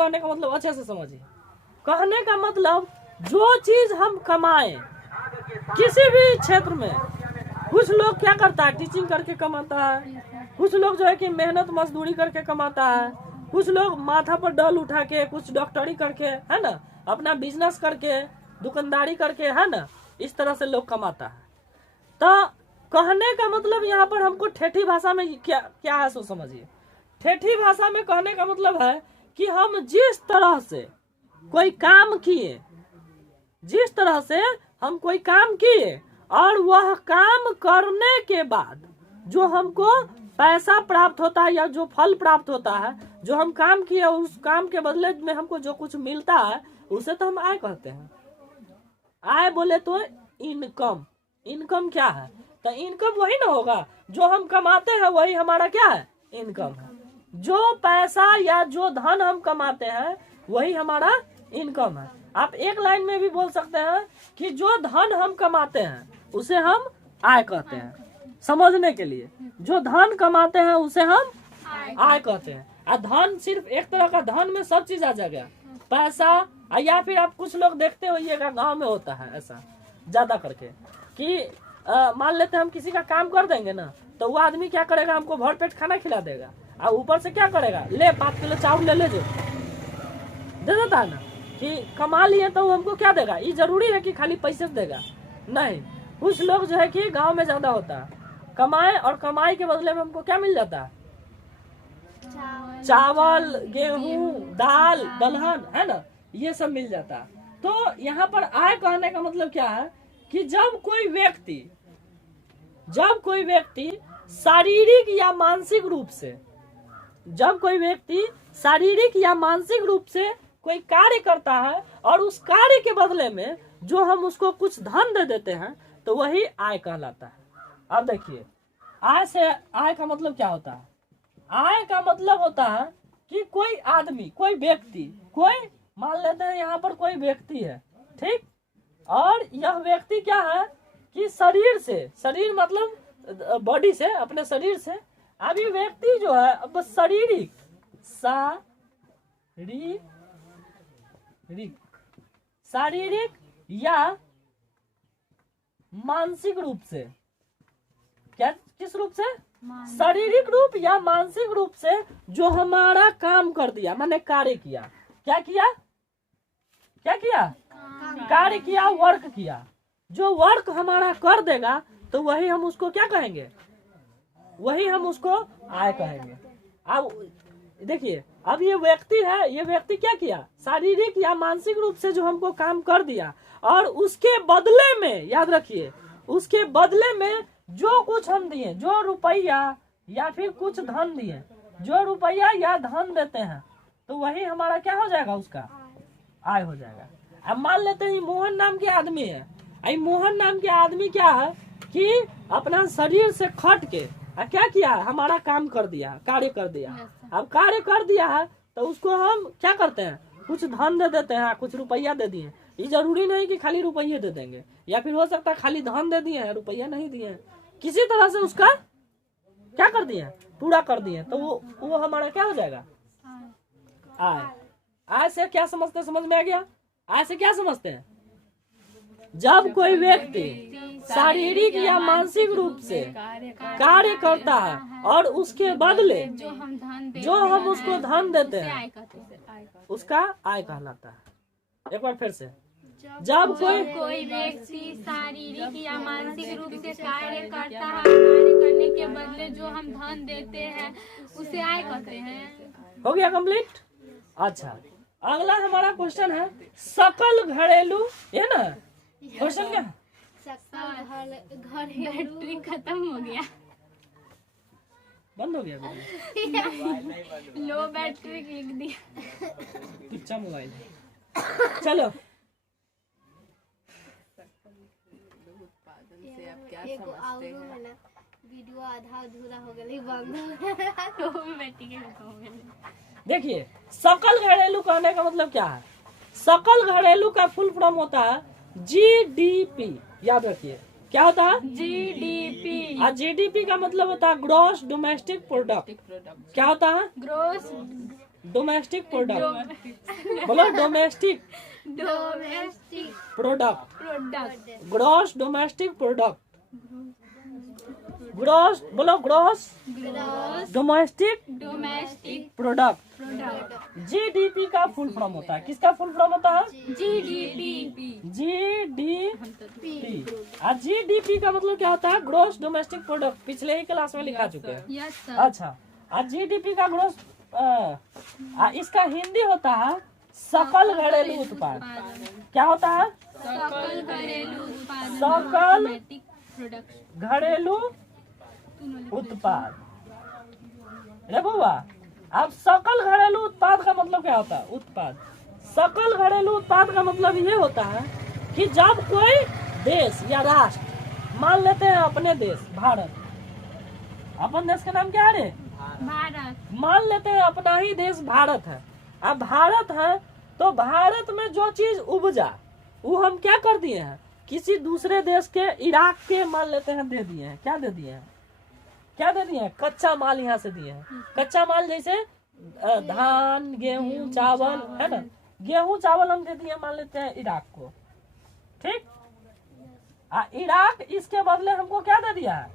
कहने का मतलब अच्छे से समझिए। कहने का मतलब जो चीज हम कमाएं किसी भी क्षेत्र में, कुछ लोग क्या करता है टीचिंग करके कमाता है, कुछ लोग जो है कि मेहनत मजदूरी करके कमाता है, कुछ लोग माथा पर डल उठा के, कुछ डॉक्टरी करके, है ना, अपना बिजनेस करके, दुकानदारी करके, है ना, इस तरह से लोग कमाता है। तो कहने का मतलब यहाँ पर हमको ठेठी भाषा में क्या क्या है सो समझिए। ठेठी भाषा में कहने का मतलब है कि हम जिस तरह से कोई काम किए, जिस तरह से हम कोई काम किए और वह काम करने के बाद जो हमको पैसा प्राप्त होता है या जो फल प्राप्त होता है, जो हम काम किए उस काम के बदले में हमको जो कुछ मिलता है उसे तो हम आय कहते हैं। आय बोले तो इनकम, इनकम क्या है, तो इनकम वही ना होगा जो हम कमाते हैं, वही हमारा क्या है, इनकम है। जो पैसा या जो धन हम कमाते हैं वही हमारा इनकम है। आप एक लाइन में भी बोल सकते हैं कि जो धन हम कमाते हैं उसे हम आय कहते हैं। समझने के लिए, जो धन कमाते हैं उसे हम आय कहते हैं। और धन सिर्फ एक तरह का, धन में सब चीज आ जाएगा, पैसा, या फिर आप कुछ लोग देखते होइएगा गांव में होता है ऐसा ज्यादा करके कि मान लेते हैं हम किसी का काम कर देंगे ना, तो वो आदमी क्या करेगा, हमको भर पेट खाना खिला देगा और ऊपर से क्या करेगा, ले 5 किलो चावल ले जो दे देता है ना, कि कमा लिए तो वो हमको क्या देगा। ये जरूरी है कि खाली पैसे से देगा, नहीं। कुछ लोग जो है कि गांव में ज्यादा होता है, कमाए और कमाई के बदले में हमको क्या मिल जाता है, चावल, गेहूं, दाल, दलहन, है ना, ये सब मिल जाता है। तो यहाँ पर आय कहने का मतलब क्या है कि जब कोई व्यक्ति शारीरिक या मानसिक रूप से, जब कोई व्यक्ति शारीरिक या मानसिक रूप से कोई कार्य करता है और उस कार्य के बदले में जो हम उसको कुछ धन दे देते हैं तो वही आय कहलाता है। अब देखिए, आय का मतलब क्या होता है। आय का मतलब होता है कि कोई आदमी, कोई व्यक्ति, कोई मान लेते हैं यहाँ पर कोई व्यक्ति है, ठीक, और यह व्यक्ति क्या है कि शरीर से, शरीर मतलब बॉडी से, अपने शरीर से, अभी व्यक्ति जो है अब शारीरिक या मानसिक रूप से, क्या, किस रूप से, शारीरिक रूप या मानसिक रूप से जो हमारा काम कर दिया, मैंने कार्य किया, क्या किया, कार्य किया, वर्क किया, जो वर्क हमारा कर देगा तो वही हम उसको क्या कहेंगे, वही हम उसको आय कहेंगे। अब देखिए, अब ये व्यक्ति है, ये व्यक्ति क्या किया, शारीरिक या मानसिक रूप से जो हमको काम कर दिया और उसके बदले में, याद रखिए, उसके बदले में जो कुछ हम दिए, जो रुपया या फिर कुछ धन दिए, जो रुपया या धन देते हैं तो वही हमारा क्या हो जाएगा, उसका आय हो जाएगा। अब मान लेते हैं मोहन नाम के आदमी है, मोहन नाम के आदमी क्या है कि अपना शरीर से खट के क्या किया, हमारा काम कर दिया, कार्य कर दिया। अब कार्य कर दिया है तो उसको हम क्या करते हैं, कुछ धन दे देते हैं, कुछ रुपया दे दिए। ये जरूरी नहीं कि खाली रुपये दे देंगे, या फिर हो सकता है खाली धन दे दिए हैं, रुपया नहीं दिए हैं, किसी तरह से उसका क्या कर दिए, पूरा कर दिए, तो वो हमारा क्या हो जाएगा, आय। आय से क्या समझते, समझ में आ गया। आय से क्या समझते हैं, जब कोई व्यक्ति शारीरिक या मानसिक रूप से कार्य करता है और उसके बदले जो हम उसको धन देते हैं उसका आय कहलाता है। एक बार फिर से, जब कोई व्यक्ति शारीरिक या मानसिक रूप से कार्य करता है, कार्य करने के बदले जो हम धन देते हैं उसे आय कहते हैं। हो गया कंप्लीट। अच्छा, अगला हमारा क्वेश्चन है सकल घरेलू, ये ना क्वेश्चन क्या है, बैटरी खत्म हो गया, बंद हो गया, लो बैटरी लिख दिया, अच्छा मोबाइल। चलो, एगो और वाला वीडियो आधा अधूरा हो गया, बंद हो गया। देखिए, सकल घरेलू कहने का मतलब क्या है। सकल घरेलू का फुल फॉर्म होता है जीडीपी, याद रखिए, क्या होता है, जीडीपी। जीडीपी का मतलब होता है ग्रॉस डोमेस्टिक प्रोडक्ट। क्या होता है, ग्रॉस डोमेस्टिक प्रोडक्ट, बोलो domestic domestic product, product, gross domestic product, gross बोलो gross gross domestic domestic product. Product, GDP का फुल फॉर्म होता है, किसका फुल फॉर्म होता है? GDP, GDP. और जीडीपी का मतलब क्या होता है? ग्रॉस डोमेस्टिक प्रोडक्ट, पिछले ही क्लास में लिखा चुके हैं। यस सर, अच्छा, और जीडीपी का ग्रॉस इसका हिंदी होता है सकल घरेलू उत्पाद। क्या होता है? सकल घरेलू उत्पादन, सकल डोमेस्टिक प्रोडक्ट, घरेलू उत्पाद। रे बुआ, अब सकल घरेलू उत्पाद का मतलब क्या होता है? उत्पाद, सकल घरेलू उत्पाद का मतलब ये होता है कि जब कोई देश या राष्ट्र, मान लेते हैं अपने देश भारत, अपन देश का नाम क्या है रे? भारत, मान लेते हैं अपना ही देश भारत है। अब भारत है तो भारत में जो चीज उपजा वो हम क्या कर दिए हैं? किसी दूसरे देश के, इराक के मान लेते हैं, दे दिए हैं। क्या दे दिए हैं? क्या दे दिए हैं? कच्चा माल यहाँ से दिए हैं। कच्चा माल जैसे धान, गेहूं, चावल, है ना? गेहूं चावल हम दे दिए मान लेते हैं इराक को, ठीक। इराक इसके बदले हमको क्या दे दिया है?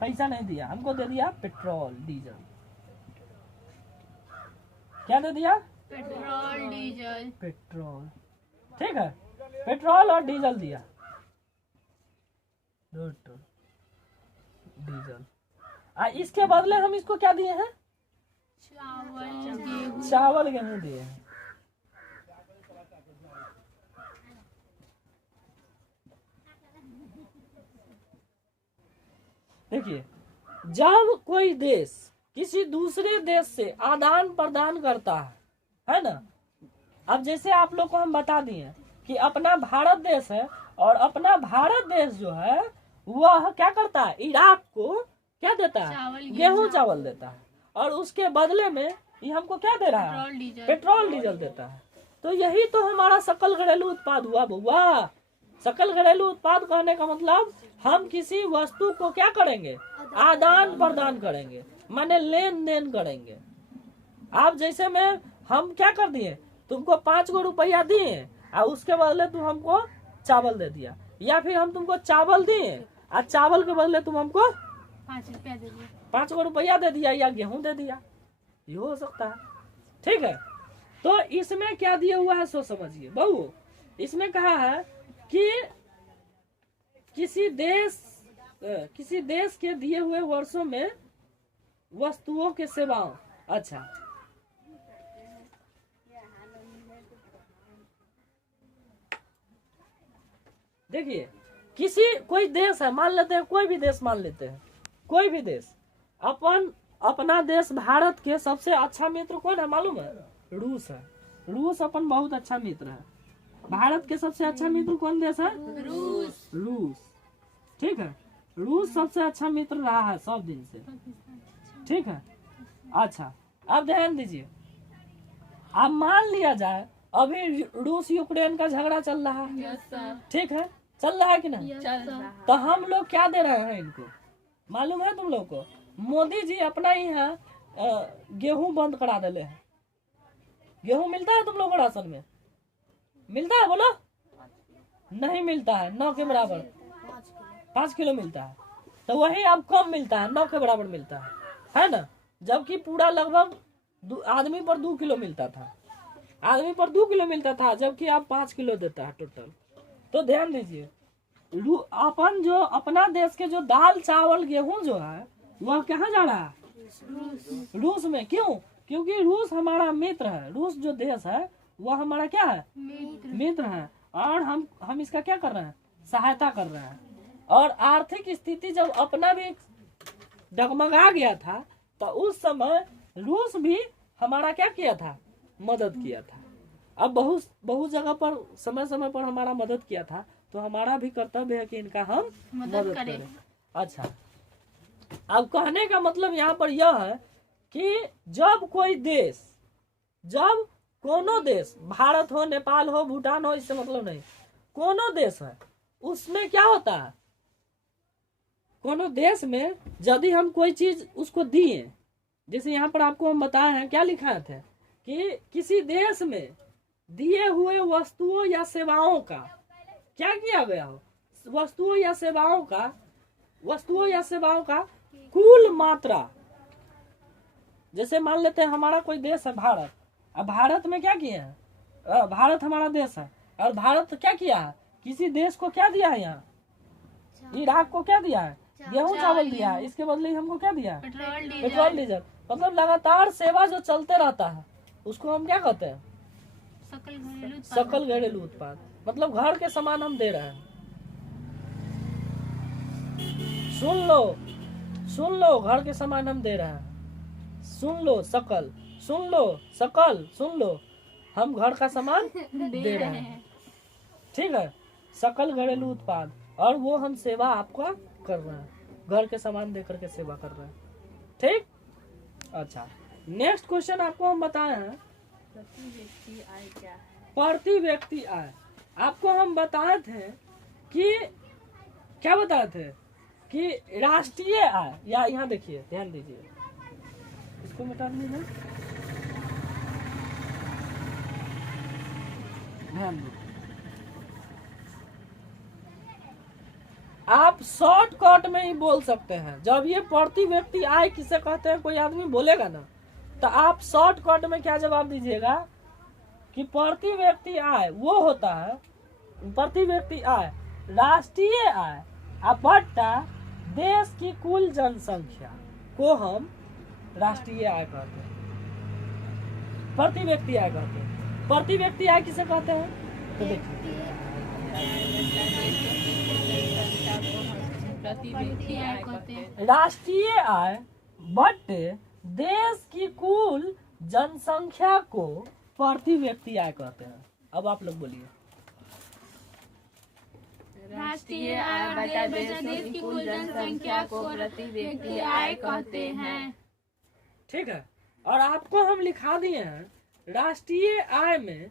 पैसा नहीं दिया, हमको दे दिया पेट्रोल डीजल। क्या दे दिया? पेट्रोल डीजल, पेट्रोल, ठीक है, पेट्रोल और डीजल दिया, डीजल। इसके बदले हम इसको क्या दिए हैं? चावल, गेहूं, चावल गेहूं दिए हैं। देखिए, जब कोई देश किसी दूसरे देश से आदान प्रदान करता है ना? अब जैसे आप लोग को हम बता दिए कि अपना भारत देश है, और अपना भारत देश जो है वह क्या करता है? इराक को क्या देता है? चावल, गेहूं चावल देता है, और उसके बदले में ये हमको क्या दे रहा है? पेट्रोल डीजल, पेट्रोल डीजल देता है। तो यही तो हमारा सकल घरेलू उत्पाद हुआ बउआ। सकल घरेलू उत्पाद कहने का मतलब हम किसी वस्तु को क्या करेंगे? आदान प्रदान करेंगे, माने लेन देन करेंगे। आप जैसे में हम क्या कर दिए? तुमको 5 गो रुपया दिए और उसके बदले तुम हमको चावल दे दिया, या फिर हम तुमको चावल दिए और चावल के बदले तुम हमको 5 रुपया दे दिए, 5 गो रुपया दे दिया, या गेहूं दे दिया, ये हो सकता है, ठीक है। तो इसमें क्या दिया हुआ है सो समझिए बहू। इसमें कहा है कि किसी देश के दिए हुए वर्षों में वस्तुओं के सेवाओं। अच्छा, देखिए, कोई देश है, मान लेते हैं कोई भी देश, मान लेते हैं कोई भी देश, अपना देश भारत के सबसे अच्छा मित्र कौन है मालूम है? रूस है। रूस अपन बहुत अच्छा मित्र है। भारत के सबसे अच्छा मित्र कौन देश है? रूस, ठीक है। रूस सबसे अच्छा मित्र रहा है सब दिन से, ठीक है। अच्छा, अब ध्यान दीजिए, अब मान लिया जाए अभी रूस यूक्रेन का झगड़ा चल रहा है, यस सर, ठीक है, चल रहा है कि नहीं? चल रहा, तो हम लोग क्या दे रहे हैं इनको मालूम है तुम लोग को? मोदी जी अपना ही है गेहूं बंद करा दिले हैं। गेहूं मिलता है तुम लोग को राशन में? मिलता है बोलो? नहीं मिलता है, 9 के बराबर 5 किलो मिलता है। तो वही अब कम मिलता है, 9 के बराबर मिलता है ना? जबकि पूरा लगभग आदमी पर 2 किलो मिलता था, आदमी पर 2 किलो मिलता था, जबकि अब 5 किलो देता है टोटल। तो ध्यान दीजिए, अपन जो अपना देश के जो दाल चावल गेहूं जो है वह कहाँ जा रहा है? रूस में। क्यों? क्योंकि रूस हमारा मित्र है। रूस जो देश है वह हमारा क्या है? मित्र है। और हम इसका क्या कर रहे हैं? सहायता कर रहे हैं। और आर्थिक स्थिति जब अपना भी डगमगा गया था तो उस समय रूस भी हमारा क्या किया था? मदद किया था। अब बहुत जगह पर समय समय पर हमारा मदद किया था, तो हमारा भी कर्तव्य है कि इनका हम मदद करें। अच्छा, अब कहने का मतलब यहाँ पर यह है कि जब कोनो देश, भारत हो, नेपाल हो, भूटान हो, इससे मतलब नहीं, कोनो देश है, उसमें क्या होता है? कोनो देश में यदि हम कोई चीज उसको दिए जैसे यहाँ पर आपको हम बताए हैं, क्या लिखा थे कि किसी देश में दिए हुए वस्तुओं या सेवाओं का क्या किया गया हो, वस्तुओं या सेवाओं का कुल मात्रा। जैसे मान लेते हैं हमारा कोई देश है भारत, अब भारत में क्या किया है, भारत हमारा देश है, और भारत क्या किया है, किसी देश को क्या दिया है, यहाँ इराक को क्या दिया है, गेहूं चावल दिया है, इसके बदले हमको क्या दिया है, पेट्रोल डीजल। मतलब लगातार सेवा जो चलते रहता है उसको हम क्या कहते हैं, सकल घरेलू उत्पाद। मतलब घर के सामान हम दे रहे हैं। सुन लो घर के सामान हम दे रहे हैं। सुन लो सकल, सुन लो हम घर का सामान दे रहे हैं। ठीक है, सकल घरेलू उत्पाद, और वो हम सेवा आपका कर रहे हैं, घर के सामान दे करके सेवा कर रहे हैं। ठीक, अच्छा नेक्स्ट क्वेश्चन आपको हम बताए हैं, प्रति व्यक्ति आय क्या है? प्रति व्यक्ति आय। आपको हम बताए थे कि क्या बताए थे कि राष्ट्रीय आय, या यहाँ देखिए ध्यान दीजिए, इसको मिटा दीजिए, ध्यान दीजिए। आप शॉर्टकट में ही बोल सकते हैं। जब ये प्रति व्यक्ति आय किसे कहते हैं कोई आदमी बोलेगा ना, तो आप शॉर्टकट में क्या जवाब दीजिएगा कि प्रति व्यक्ति आय वो होता है, प्रति व्यक्ति आय राष्ट्रीय आय बट्टा देश की कुल जनसंख्या को हम राष्ट्रीय आय कहते हैं, प्रति व्यक्ति आय कहते हैं। प्रति व्यक्ति आय किसे कहते हैं, तो देखिए प्रति व्यक्ति आय कहते हैं। राष्ट्रीय आय बट्टे देश की कुल जनसंख्या को प्रति व्यक्ति आय कहते हैं। अब आप लोग बोलिए। राष्ट्रीय आय बटा देश की कुल जनसंख्या को प्रति व्यक्ति आय कहते हैं। ठीक है, और आपको हम लिखा दिए हैं राष्ट्रीय आय में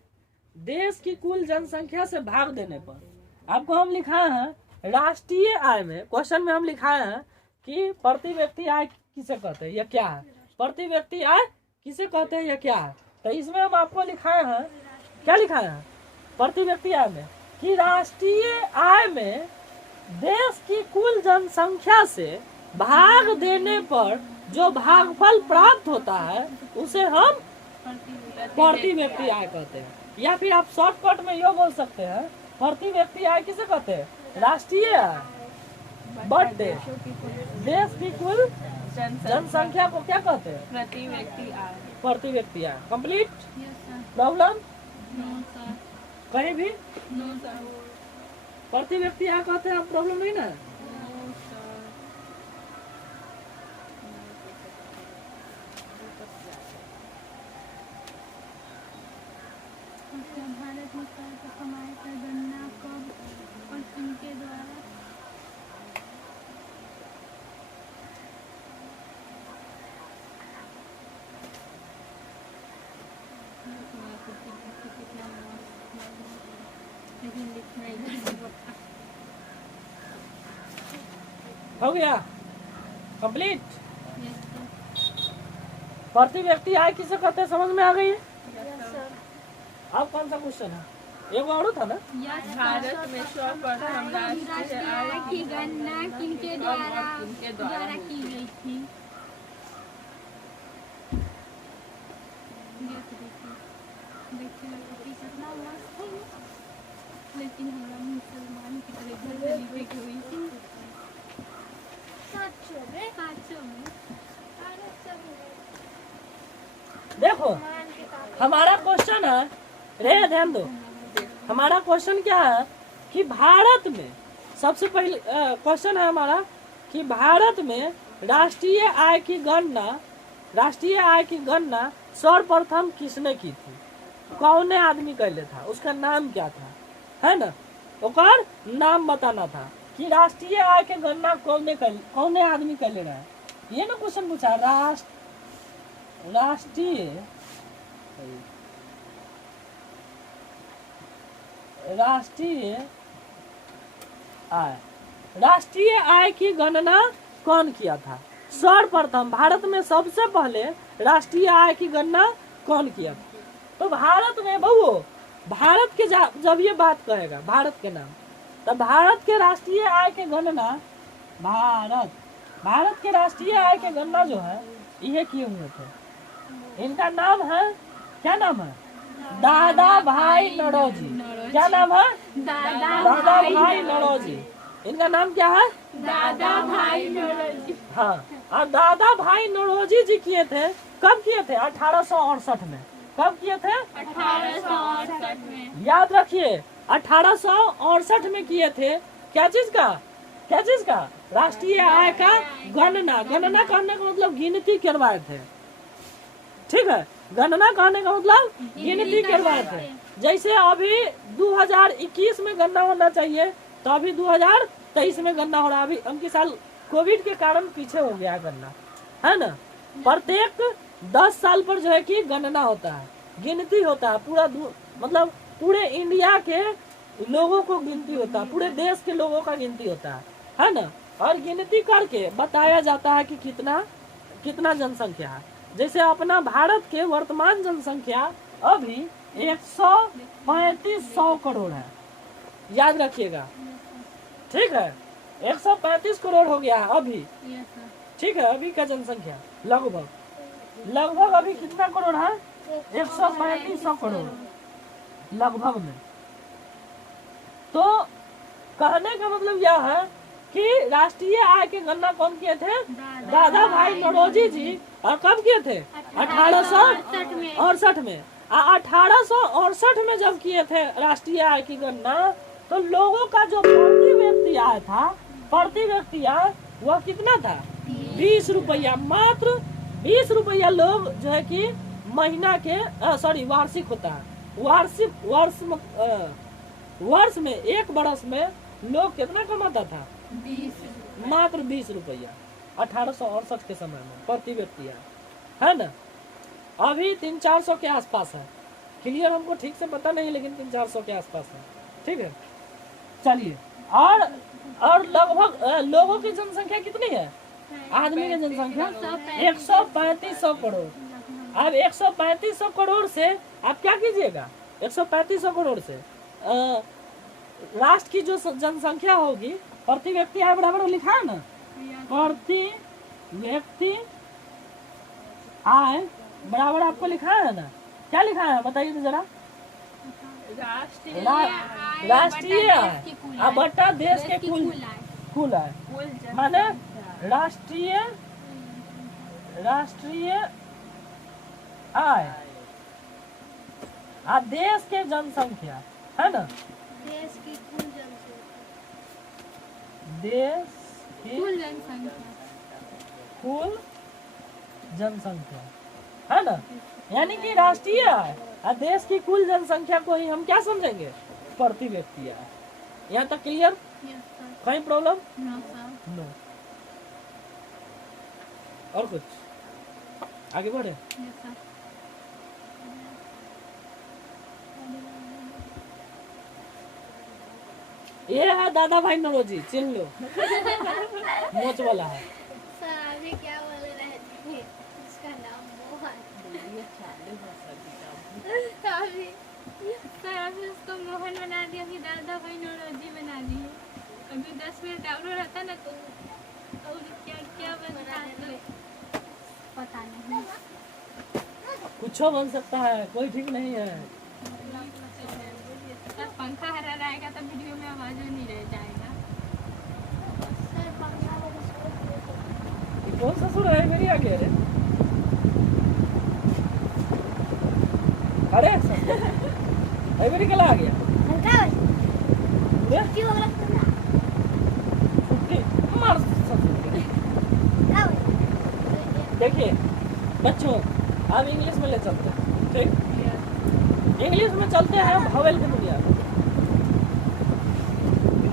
देश की कुल जनसंख्या से भाग देने पर। आपको हम लिखा है राष्ट्रीय आय में, क्वेश्चन में हम लिखाए हैं कि प्रति व्यक्ति आय किसे कहते हैं या क्या है, प्रति व्यक्ति आय किसे कहते हैं या क्या है। तो इसमें हम आपको लिखाए हैं, क्या लिखाए हैं, प्रति व्यक्ति आय में कि राष्ट्रीय आय में देश की कुल जनसंख्या से भाग देने पर जो भागफल प्राप्त होता है उसे हम प्रति व्यक्ति आय कहते हैं। या फिर आप शॉर्टकट में यो बोल सकते हैं, प्रति व्यक्ति आय किसे कहते हैं, राष्ट्रीय आय बट्टे देश की कुल जनसंख्या को क्या कहते हैं, प्रति व्यक्ति आय। प्रति व्यक्ति आय। Complete yes sir. Problem no sir. कहीं भी नो सर। प्रति व्यक्ति आय कहते हैं, प्रॉब्लम नहीं ना। No sir. भारत में कर को कमाई का गणना कब और किनके द्वारा? लेकिन लिखना ही हो गया कंप्लीट। Yes sir. प्रति व्यक्ति आय किसे कहते हैं, समझ में आ गई है। Yes sir. अब कौन सा क्वेश्चन है, एक और था ना। यस भारत में सर्वप्रथम राष्ट्रीय राष्ट्रीय आय आय की गणना किनके द्वारा किनके द्वारा की गई थी? ये तो देखिए कॉपी कितना मस्त है, लेकिन हमारा मुसलमान की तरह घर से लिखे की हुई थी। सच में पाँचों में अरे सब देखो मान के काफी हमारा क्वेश्चन है, रे ध्यान दो, हमारा क्वेश्चन क्या है कि भारत में सबसे पहले क्वेश्चन है हमारा कि भारत में राष्ट्रीय आय की गणना सर्वप्रथम किसने की थी, कौने आदमी कैले था, उसका नाम क्या था, है ना, ओकर नाम बताना था कि राष्ट्रीय आय के गणना कौने आदमी कैले रहे। ये ना क्वेश्चन पूछा, राष्ट्रीय आय की गणना कौन किया था, सर्वप्रथम भारत में सबसे पहले राष्ट्रीय आय की गणना कौन किया था? तो भारत में बहु भारत के जब ये बात कहेगा भारत के नाम, तो भारत के राष्ट्रीय आय के गणना भारत के राष्ट्रीय आय के गणना जो है ये किए हुए थे। इनका नाम है, क्या नाम है? दादा भाई नौरोजी। क्या नाम है? दादा भाई नौरोजी। इनका नाम क्या है? दादा भाई नौरोजी। हाँ, और दादा भाई नौरोजी जी किए थे, कब किए थे? 1868 में। कब किए थे? 1868 में। याद रखिए 1868 में किए थे। क्या चीज का? क्या चीज का? राष्ट्रीय आय का गणना। गणना करने का मतलब गिनती करवाए थे। ठीक है, गणना करने का मतलब गिनती करवाए थे। जैसे अभी 2021 में गणना होना चाहिए, तो अभी 2023 में गणना हो रहा है। अभी अगले साल कोविड के कारण पीछे हो गया गणना, है ना। प्रत्येक 10 साल पर जो है कि गणना होता है, गिनती होता है। पूरा मतलब पूरे इंडिया के लोगों को गिनती होता है, पूरे देश के लोगों का गिनती होता है ना। और गिनती करके बताया जाता है कि कितना जनसंख्या है। जैसे अपना भारत के वर्तमान जनसंख्या अभी 135 करोड़ है, याद रखिएगा। ठीक है, 135 करोड़ हो गया है अभी। ठीक है, अभी का जनसंख्या लगभग अभी कितना करोड़ है? 135 करोड़ लगभग में। तो कहने का मतलब यह है कि राष्ट्रीय आय की गणना कौन किए थे? दादा भाई नौरोजी जी। और कब किए थे? 1868 में। 1868 में जब किए थे राष्ट्रीय आय की गणना, तो लोगों का जो प्रति व्यक्ति आय था, प्रति व्यक्ति आय वह कितना था? 20 रुपया। मात्र 20 रुपया लोग जो है कि महीना के वार्षिक होता है। वर्ष में एक बरस में लोग कितना कमाता था? 20। मात्र 20 रुपया 1868 के समय में प्रति व्यक्ति है ना। अभी 300-400 के आसपास है। क्लियर? हमको ठीक से पता नहीं, लेकिन 300-400 के आसपास है। ठीक है, चलिए। और लगभग लोगों की जनसंख्या कितनी है? आदमी की जनसंख्या 135 करोड़। अब 135 करोड़ से आप क्या कीजिएगा? 135 करोड़ से राष्ट्र की जो जनसंख्या होगी, प्रति व्यक्ति आय बराबर लिखा है ना, प्रति व्यक्ति आय बराबर आपको लिखा है ना। क्या लिखा है बताइए तो जरा। राष्ट्रीय आय बटा देश के कुल आय, माने राष्ट्रीय आय देश के जनसंख्या, है ना। देश की कुल जनसंख्या, देश की कुल जनसंख्या, है ना। यानी कि राष्ट्रीय आय और देश की कुल जनसंख्या को ही हम क्या समझेंगे? प्रति व्यक्ति आय। यहाँ तक क्लियर? कोई प्रॉब्लम? नो। और कुछ आगे बढ़े? ये है दादा भाई नौरोजी, चिन्ह लो। मोच वाला है। सर अभी क्या बोल रहे थे? उसका नाम मोहन। सर अभी उसको मोहन बना दिया, अभी दादा भाई नौरोजी बना दिए। अभी 10 मिनट और रहता ना तो और क्या बनता है पता नहीं। कुछ बन सकता है, कोई ठीक नहीं है। सर पंखा हरा रहेगा तो वीडियो में आवाज नहीं रह जाएगा। सर पंखा ये कौन ससुर है मेरी आगे? अरे अरे मेरी कला आ गया। पूरे क्यों हो रहा है? छुट्टी मार ससुर के। देखिए बच्चों, अब इंग्लिश में ले चलते हैं। ठीक, इंग्लिश में चलते हैं भावेल की दुनिया में।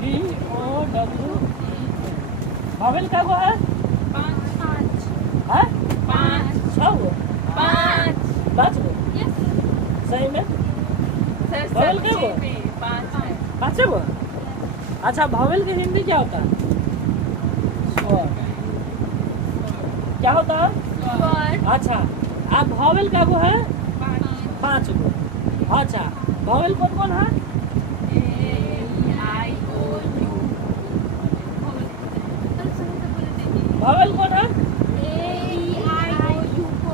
VOW भावेल का वो है 5 है 5 6 गो 5 5 गो सही में। भावेल क्या गो? 5 गो। अच्छा, भावेल की हिंदी क्या होता है? स्वर। क्या होता है? स्वर अच्छा, अब वॉवेल का वो है 5 गो। अच्छा, वॉवेल कौन कौन है? वॉवेल कौन है?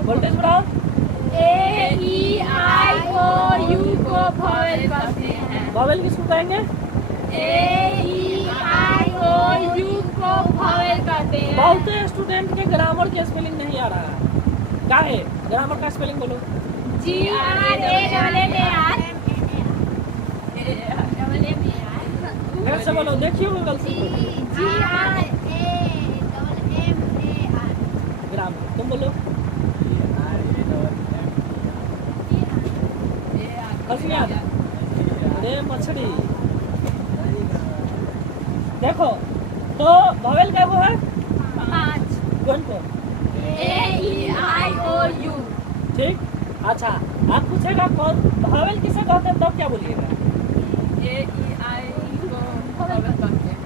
वोल्टेज बढ़ाओ। A-E-I-O-U को vowel कहते हैं। वॉवेल किसको कहेंगे? A-E-I-O-U को vowel कहते हैं। बहुत स्टूडेंट के ग्रामर के स्पेलिंग नहीं आ रहा है। क्या है ग्रामर का स्पेलिंग बोलो। G-R-A-M-A-R फिर से बोलो, देखिए गूगल से ग्रामर तुम बोलो। हंसिया अरे मछली। देखो तो वॉवेल का वो है 5 कौन कौन? A-E-I-O-U ठीक। अच्छा, आप पूछेगा कौन वॉवेल किसे कहते हैं तब क्या बोलिएगा?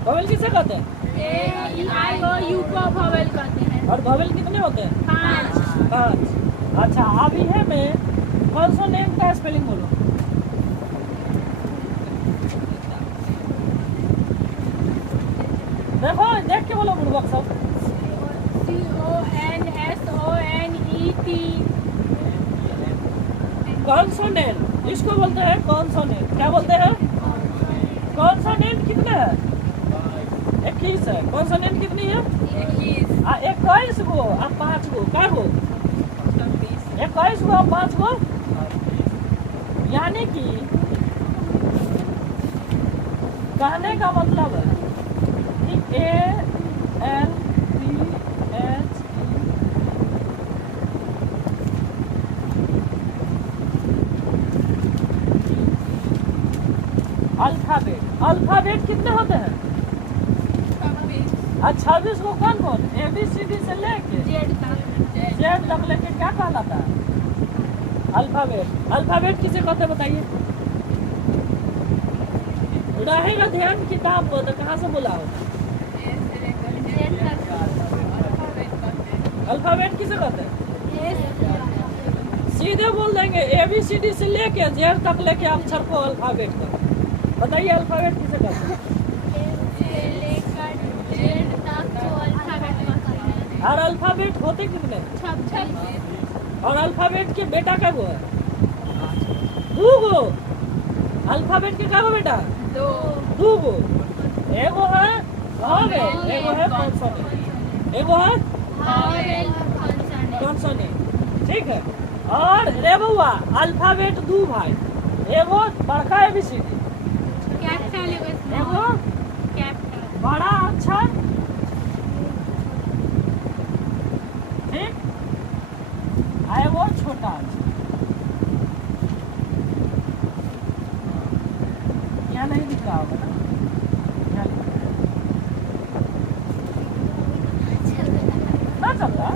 वॉवेल किसे कहते हैं? A-E-I-O-U को vowel कहते हैं। और वॉवेल कितने होते हैं? 5 5। अच्छा, अब ये में कॉन्सोनेंट का स्पेलिंग बोलो। देखो देख के बोलो बुढ़बक सब। C-O-N-S-O-N-E-T कॉन्सोनेंट इसको बोलते हैं कॉन्सोनेंट। क्या बोलते हैं? कॉन्सोनेंट कितने हैं? 21 है। कॉन्सोनेंट कितनी है? 21 गो और 5 गो। क्या गो? 21 गो और 5 गो। यानी कि कहने का मतलब है कि A-L-P-H-E अल्फाबेट। अल्फाबेट कितने होते हैं? 26 को। कौन कौन? ABCD से लेके जेड तक लेके क्या कहलाता है? अल्फाबेट। अल्फाबेट किसे कहते हैं बताइए? रहेगा ध्यान किताब को तो कहाँ से बोला हो? अल्फाबेट किसे कहते हैं? सीधे बोल देंगे ABCD से लेके जेड तक लेके अक्षर को अल्फाबेट का। बताइए अल्फाबेट किसे कहते हैं? और अल्फाबेट होते कितने? और अल्फाबेट के बेटा का वो है 2 गो। अल्फाबेट के क्या हो बेटा? 2 गो। एगो है वॉवेल, एगो है कॉन्सोनेंट, एगो है कॉन्सोनेंट। ठीक है। और रे बउआ अल्फाबेट 2 भाई। एगो बड़का ABCD, एगो बड़ा अक्षर। ठीक। आए वो छोटा अक्षर। यहाँ नहीं दिख रहा होगा ना? यहाँ लिखा है। ना चल रहा?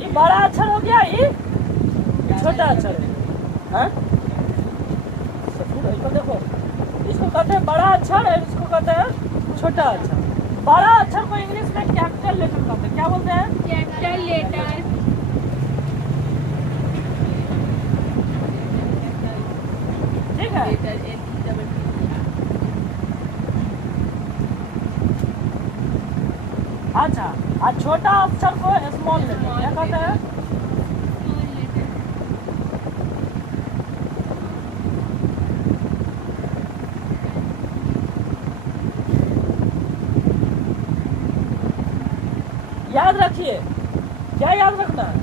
ये बड़ा अक्षर हो गया, ये छोटा अक्षर है। हाँ? इसको देखो, इसको कहते हैं बड़ा अक्षर है, इसको कहते हैं छोटा अक्षर। बड़ा अक्षर को इंग्लिश में कैपिटल लेटर कहते हैं। क्या बोलते हैं? Capital letter. ठीक है। अच्छा, और छोटा अक्षर को स्मॉल लेटर क्या कहते हैं? याद रखिए, क्या याद रखना है?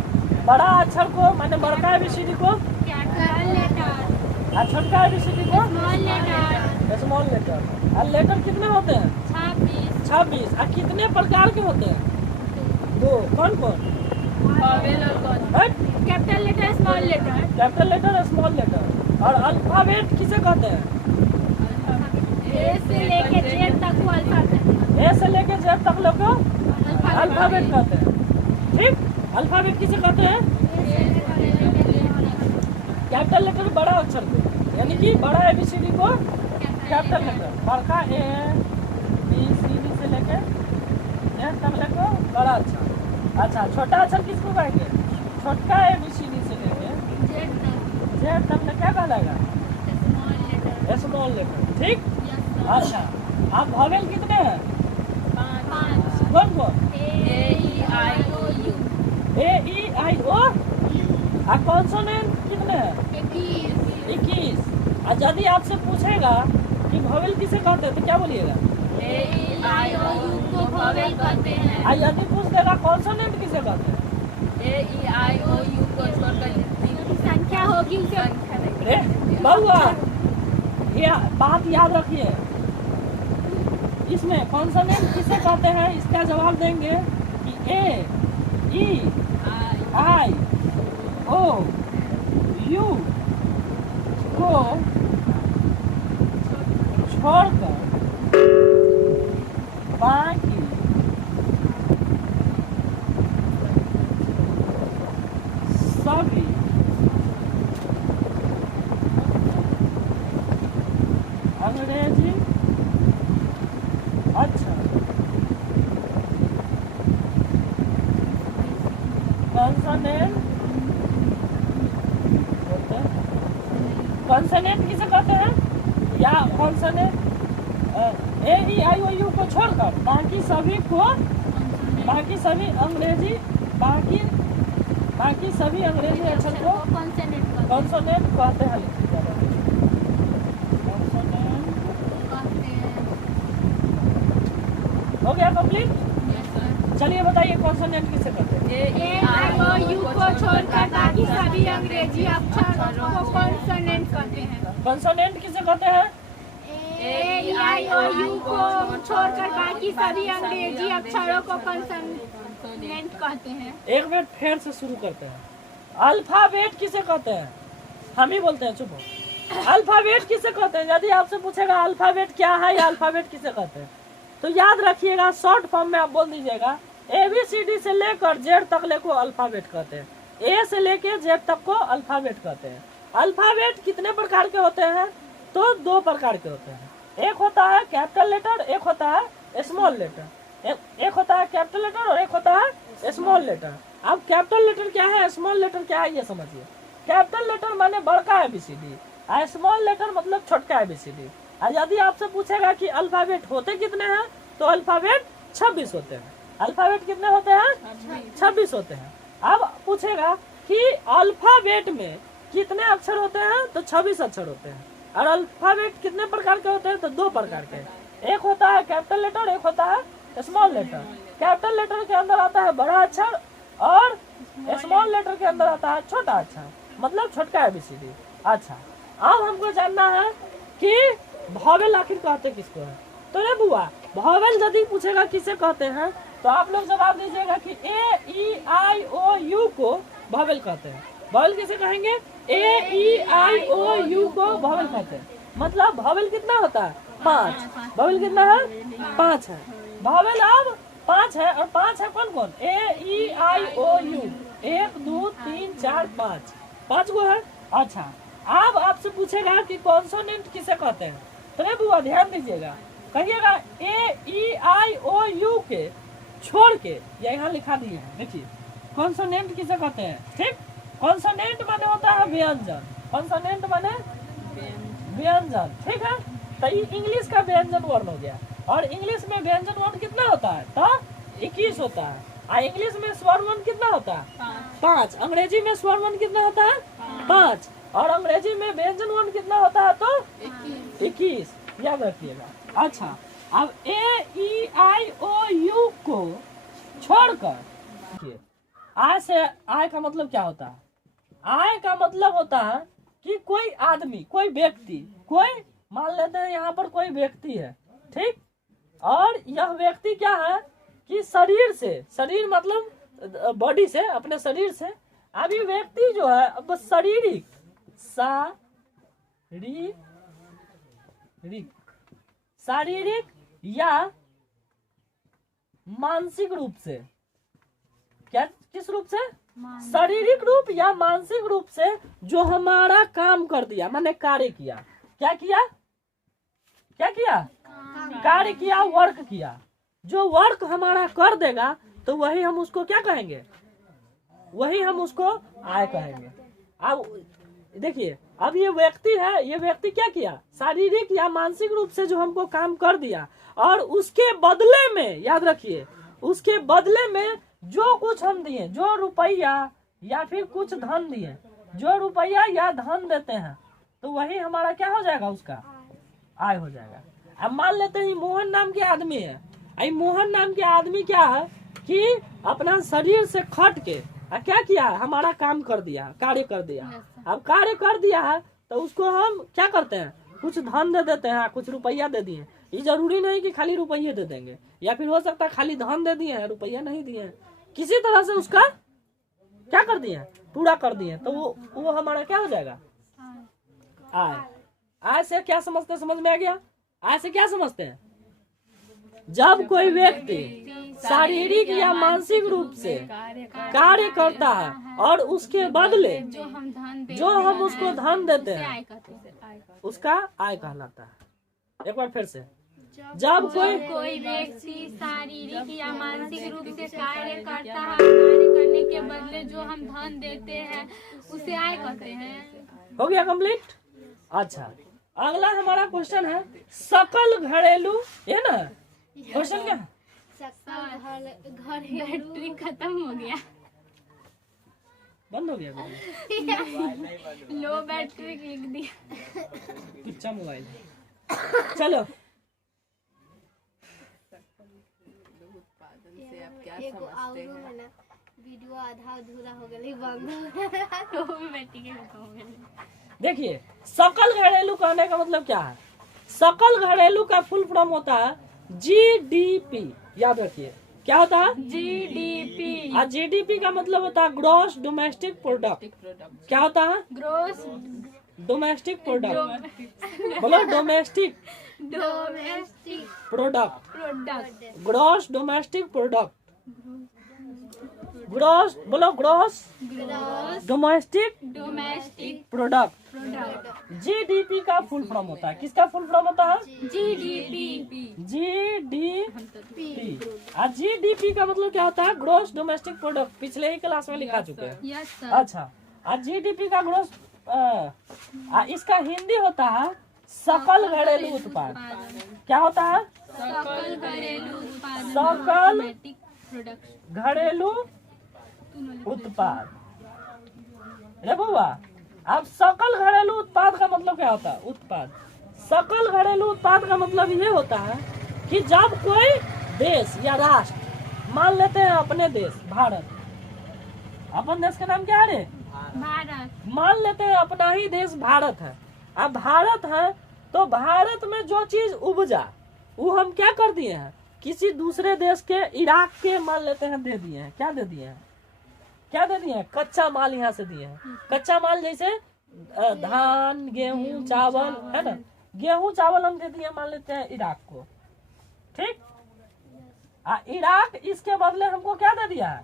बड़ा अक्षर को माने बड़का ABCD को कैपिटल लेटर। और छोटका ABCD को स्मॉल लेटर। Small letter. और लेटर कितने होते हैं? 26। और कितने प्रकार के होते हैं? 2। कौन कौन? Capital letter small letter. Capital letter small letter. और अल्फाबेट किसे कहते हैं? ए से लेके जेड तक को अल्फाबेट। ए से लेके जेड तक लोग को अल्फाबेट कहते हैं। ठीक। अल्फाबेट किसे कहते हैं? कैपिटल लेटर बड़ा अक्षर को, यानी कि बड़ा ABCD को कैपिटल लेटर। बड़का ABCD से लेके जेड तक लेको बड़ा अक्षर। अच्छा छोटा अक्षर किसको कहेंगे? छोटका ABCD से लेके जेड तक में क्या कहलाएगा? Small letter. ठीक। अच्छा आप वॉवेल कितने हैं? 5 कौन कौन? A E I O और कॉन्सोनेंट कितने हैं? 21। और यदि आपसे पूछेगा कि वॉवेल किसे कहते हैं तो क्या बोलिएगा? को वोवेल कहते हैं। और यदि पूछ देगा कॉन्सोनेंट किसे कहते हैं? AEIOU को छोड़कर जितनी संख्या होगी उसे अरे बहुआ ये बात याद रखिए, इसमें कॉन्सोनेंट किसे कहते हैं इसका जवाब देंगे कि AEIOU को छोड़कर बाकी सभी अंग्रेजी अक्षर कॉन्सोनेंट कॉन्सोनेंट किसे कहते हैं? या कॉन्सोनेंट AEIOU को छोड़कर बाकी सभी अंग्रेजी बाकी सभी अंग्रेजी अक्षर को कॉन्सोनेंट कहते हैं। कॉन्सोनेंट हो गया कंप्लीट। चलिए बताइए कॉन्सोनेंट किसे कहते हैं? AEIOU को छोड़कर बाकी सभी अंग्रेजी अक्षरों को कॉन्सोनेंट कहते हैं। कॉन्सोनेंट किसे कहते हैं? AEIOU को छोड़कर बाकी सभी अंग्रेजी अक्षरों को कॉन्सोनेंट कहते हैं। एक मिनट फिर से शुरू करते हैं। अल्फाबेट किसे कहते हैं? हम ही बोलते हैं, चुप हो। अल्फाबेट किसे कहते हैं? यदि आपसे पूछेगा अल्फाबेट क्या है या अल्फाबेट किसे कहते हैं तो याद रखिएगा, शॉर्ट फॉर्म में आप बोल दीजिएगा ABCD से लेकर जेड तक को अल्फाबेट कहते हैं। A से लेकर जेड तक को अल्फाबेट कहते हैं। अल्फाबेट कितने प्रकार के होते हैं? तो 2 प्रकार के होते हैं। एक होता है कैपिटल लेटर, एक होता है स्मॉल लेटर। एक होता है कैपिटल लेटर और एक होता है स्मॉल लेटर। अब कैपिटल लेटर क्या है, स्मॉल लेटर क्या है, ये समझिए। कैपिटल लेटर माने बड़का ABCD और स्मॉल लेटर मतलब छोटका ABCD। और यदि आपसे पूछेगा कि अल्फाबेट होते कितने हैं तो अल्फाबेट 26 होते हैं। अल्फाबेट कितने होते हैं? 26 होते हैं। अब पूछेगा कि अल्फाबेट में कितने अक्षर होते हैं तो 26 अक्षर होते हैं। और अल्फाबेट कितने प्रकार के होते हैं तो 2 प्रकार के। एक होता है कैपिटल लेटर, एक होता है स्मॉल लेटर। कैपिटल लेटर के अंदर आता है बड़ा अक्षर और स्मॉल लेटर के अंदर आता है छोटा अक्षर, मतलब छोटका ABCD। अच्छा अब हमको जानना है कि वॉवेल आखिर कहते किसको है। तो ये बुआ वॉवेल यदि पूछेगा किसे कहते हैं तो आप लोग जवाब दीजिएगा कि AEIOU को वॉवेल कहते हैं। वॉवेल किसे कहेंगे? AEIOU को वॉवेल कहते हैं। मतलब वॉवेल कितना होता है? 5। वॉवेल कितना है? 5 है। वॉवेल अब 5 है और 5 है कौन कौन? AEIOU 1 2 3 4 5 गो है। अच्छा अब आपसे पूछेगा कि कॉन्सोनेंट किसे कहते हैं तो ये बुआ ध्यान दीजिएगा, कहिएगा AEIOU के छोड़ के, या यहाँ लिखा दिए हैं देखिए, कॉन्सोनेंट किसे कहते हैं। ठीक, कॉन्सोनेंट माने होता है व्यंजन। कॉन्सोनेंट माने व्यंजन। ठीक है, तो ये इंग्लिश का व्यंजन वर्ण हो गया। और इंग्लिश में व्यंजन वर्ण कितना होता है? तो 21 होता है। और इंग्लिश में स्वर वर्ण कितना होता है? 5। अंग्रेजी में स्वर वर्ण कितना होता है? 5। और अंग्रेजी में व्यंजन वर्ण कितना होता है? तो 21। याद रखिएगा। अच्छा अब AEIOU को छोड़कर आय से, आय का मतलब क्या होता है? आय का मतलब होता है कि कोई आदमी, कोई व्यक्ति, कोई मान लेते हैं यहाँ पर कोई व्यक्ति है। ठीक, और यह व्यक्ति क्या है कि शरीर से, शरीर मतलब बॉडी से, अपने शरीर से, अभी व्यक्ति जो है अब शारीरिक शारीरिक या मानसिक रूप से, क्या किस रूप से? शारीरिक रूप या मानसिक रूप से जो हमारा काम कर दिया, मैंने कार्य किया। क्या किया? क्या किया? कार्य किया, वर्क किया। जो वर्क हमारा कर देगा तो वही हम उसको क्या कहेंगे, वही हम उसको आय कहेंगे। अब देखिए, अब ये व्यक्ति है, ये व्यक्ति क्या किया, शारीरिक या मानसिक रूप से जो हमको काम कर दिया, और उसके बदले में, याद रखिए, उसके बदले में जो कुछ हम दिए, जो रुपया या फिर कुछ धन दिए, जो रुपया या धन देते हैं, तो वही हमारा क्या हो जाएगा, उसका आय हो जाएगा। अब मान लेते हैं मोहन नाम के आदमी है, मोहन नाम के आदमी क्या है कि अपना शरीर से खट के क्या किया, हमारा काम कर दिया, कार्य कर दिया। अब कार्य कर दिया है तो उसको हम क्या करते हैं, कुछ धन दे देते हैं, कुछ रुपया दे दिए। ये जरूरी नहीं कि खाली रुपये दे देंगे, या फिर हो सकता है खाली धन दे दिए हैं, रुपया नहीं दिए हैं, किसी तरह से उसका क्या कर दिए, पूरा कर दिए, तो वो हमारा क्या हो जाएगा, आय। आय से क्या समझते, समझ में आ गया? आय से क्या समझते हैं, जब कोई व्यक्ति शारीरिक या मानसिक रूप से कार्य करता है और उसके बदले जो हम उसको धन देते हैं, उसका आय कहलाता है। एक बार फिर से, जब कोई व्यक्ति शारीरिक या मानसिक रूप से कार्य करता है, कार्य करने के बदले जो हम धन देते हैं उसे आय कहते हैं। हो गया कंप्लीट। अच्छा, अगला हमारा क्वेश्चन है सकल घरेलू, ये ना क्वेश्चन क्या है, बैटरी खत्म हो गया, बंद हो गया, लो बैटरी लिख दिया, अच्छा मोबाइल। चलो, एगो और है ना, वीडियो आधा अधूरा हो गया, बंद हो गया, बैटरी के खत्म हो गया। देखिए, सकल घरेलू कहने का मतलब क्या है, सकल घरेलू का फुल फॉर्म होता है जीडीपी। याद रखिए, क्या होता है, जीडीपी। और जीडीपी का मतलब होता है ग्रॉस डोमेस्टिक प्रोडक्ट। क्या होता है, ग्रॉस डोमेस्टिक प्रोडक्ट। बोलो, domestic product, gross domestic product, gross, बोलो ग्रॉस डोमेस्टिक प्रोडक्ट। जीडीपी का फुल फॉर्म होता है, किसका फुल फॉर्म होता है, जीडीपी। जीडीपी। और जीडीपी का मतलब क्या होता है, ग्रॉस डोमेस्टिक प्रोडक्ट, पिछले ही क्लास में लिखा चुके हैं। Yes sir. अच्छा, और जीडीपी का ग्रॉस, इसका हिंदी होता है सकल घरेलू उत्पाद। क्या होता है, सकल घरेलू उत्पाद, सकल प्रोडक्ट, घरेलू उत्पाद। रे बुआ, अब सकल घरेलू उत्पाद का मतलब क्या होता है, उत्पाद। सकल घरेलू उत्पाद का मतलब ये होता है कि जब कोई देश या राष्ट्र, मान लेते हैं अपने देश भारत, अपन देश का नाम क्या है रे, भारत। मान लेते हैं अपना ही देश भारत है। अब भारत है तो भारत में जो चीज उपजा वो हम क्या कर दिए हैं, किसी दूसरे देश के, इराक के मान लेते हैं, दे दिए हैं। क्या दे दिए हैं, क्या दे दिए हैं, कच्चा माल यहाँ से दिए हैं। कच्चा माल जैसे धान, गेहूं, चावल, है ना, गेहूं चावल हम दे दिए मान लेते हैं इराक को, ठीक। इराक इसके बदले हमको क्या दे दिया है,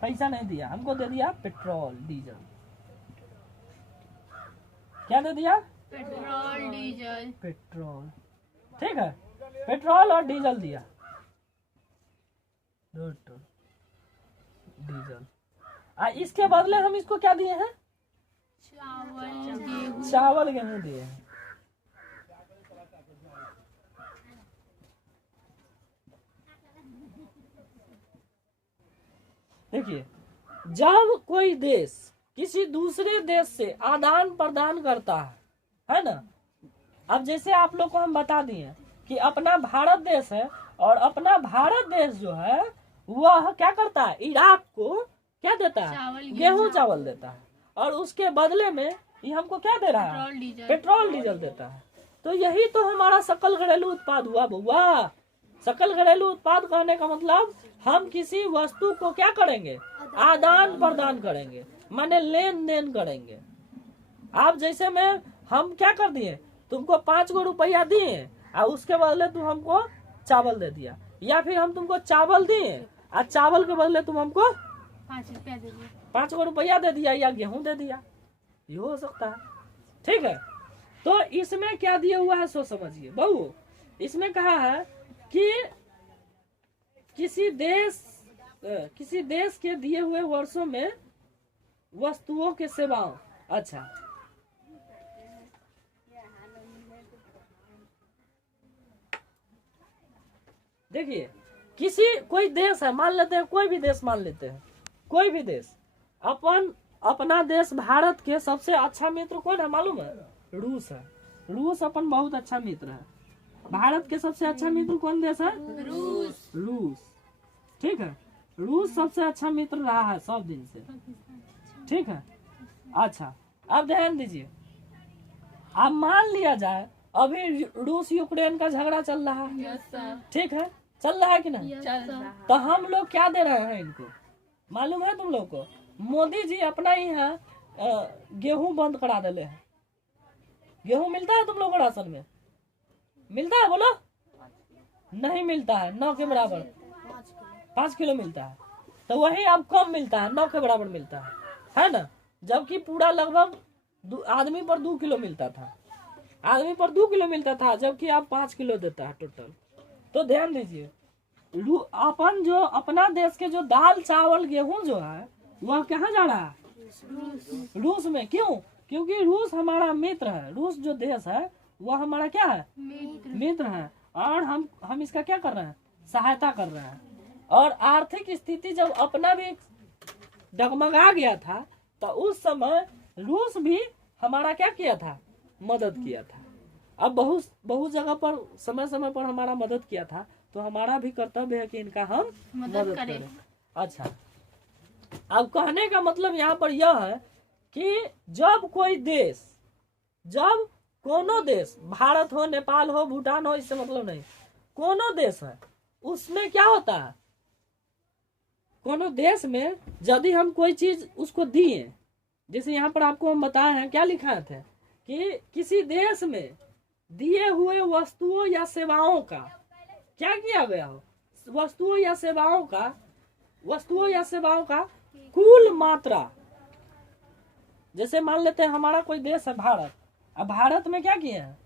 पैसा नहीं दिया, हमको दे दिया पेट्रोल डीजल। क्या दे दिया, पेट्रोल डीजल। पेट्रोल, ठीक है, पेट्रोल और डीजल दिया, डीजल। इसके बदले हम इसको क्या दिए हैं, चावल गेहूं दिए हैं। देखिए, जब कोई देश किसी दूसरे देश से आदान प्रदान करता है ना, अब जैसे आप लोग को हम बता दिए कि अपना भारत देश है, और अपना भारत देश जो है वह क्या करता है, इराक को क्या देता है, गेहूं चावल देता है, और उसके बदले में ये हमको क्या दे रहा है, पेट्रोल डीजल देता है। तो यही तो हमारा सकल घरेलू उत्पाद हुआ बउआ। सकल घरेलू उत्पाद कहने का मतलब हम किसी वस्तु को क्या करेंगे, आदान प्रदान करेंगे, माने लेन देन करेंगे। आप जैसे में हम क्या कर दिए, तुमको 5 गो रुपया दिए और उसके बदले तुम हमको चावल दे दिया, या फिर हम तुमको चावल दिए और चावल के बदले तुम हमको 5 रुपया दे दिया, 5 गो रुपया दे दिया, या गेहूं दे दिया, ये हो सकता है, ठीक है। तो इसमें क्या दिया हुआ है सो समझिए बहू, इसमें कहा है कि किसी देश के दिए हुए वर्षों में वस्तुओं के सेवाओं। अच्छा, देखिए कोई देश है, मान लेते हैं कोई भी देश, मान लेते हैं कोई भी देश, अपना देश भारत के सबसे अच्छा मित्र कौन है मालूम है? रूस है। रूस अपन बहुत अच्छा मित्र है। भारत के सबसे अच्छा मित्र कौन देश है? रूस। ठीक है, रूस सबसे अच्छा मित्र रहा है सब दिन से। ठीक है, अच्छा अब ध्यान दीजिए, अब मान लिया जाए अभी रूस यूक्रेन का झगड़ा चल रहा है। ठीक है, चल रहा है कि नहीं? चल रहा। तो हम लोग क्या दे रहे हैं इनको, मालूम है तुम लोग को? मोदी जी अपना ही यहाँ गेहूं बंद करा दिले हैं। गेहूं मिलता है तुम लोग को राशन में? मिलता है? बोलो। नहीं मिलता है, 9 के बराबर 5 किलो मिलता है। तो वही अब कम मिलता है, 9 के बराबर मिलता है ना? जबकि पूरा लगभग आदमी पर 2 किलो मिलता था, आदमी पर 2 किलो मिलता था, जबकि अब 5 किलो देता है टोटल। तो ध्यान दीजिए, अपना देश के जो दाल चावल गेहूं जो है वह कहाँ जा रहा है? रूस में। क्यों? क्योंकि रूस हमारा मित्र है। रूस जो देश है वह हमारा क्या है? मित्र है। और हम इसका क्या कर रहे हैं? सहायता कर रहे हैं। और आर्थिक स्थिति जब अपना भी डगमगा गया था तो उस समय रूस भी हमारा क्या किया था? मदद किया था। अब बहुत जगह पर समय समय पर हमारा मदद किया था, तो हमारा भी कर्तव्य है कि इनका हम मदद करें। अच्छा, अब कहने का मतलब यहाँ पर यह है कि जब कोनो देश, भारत हो, नेपाल हो, भूटान हो, इससे मतलब नहीं, कोनो देश है, उसमें क्या होता है? कोनो देश में यदि हम कोई चीज उसको दिए, जैसे यहाँ पर आपको हम बताए हैं, क्या लिखा थे कि किसी देश में दिए हुए वस्तुओं या सेवाओं का क्या किया गया हो? वस्तुओं या सेवाओं का कुल मात्रा। जैसे मान लेते हैं हमारा कोई देश है भारत, अब भारत में क्या किया है?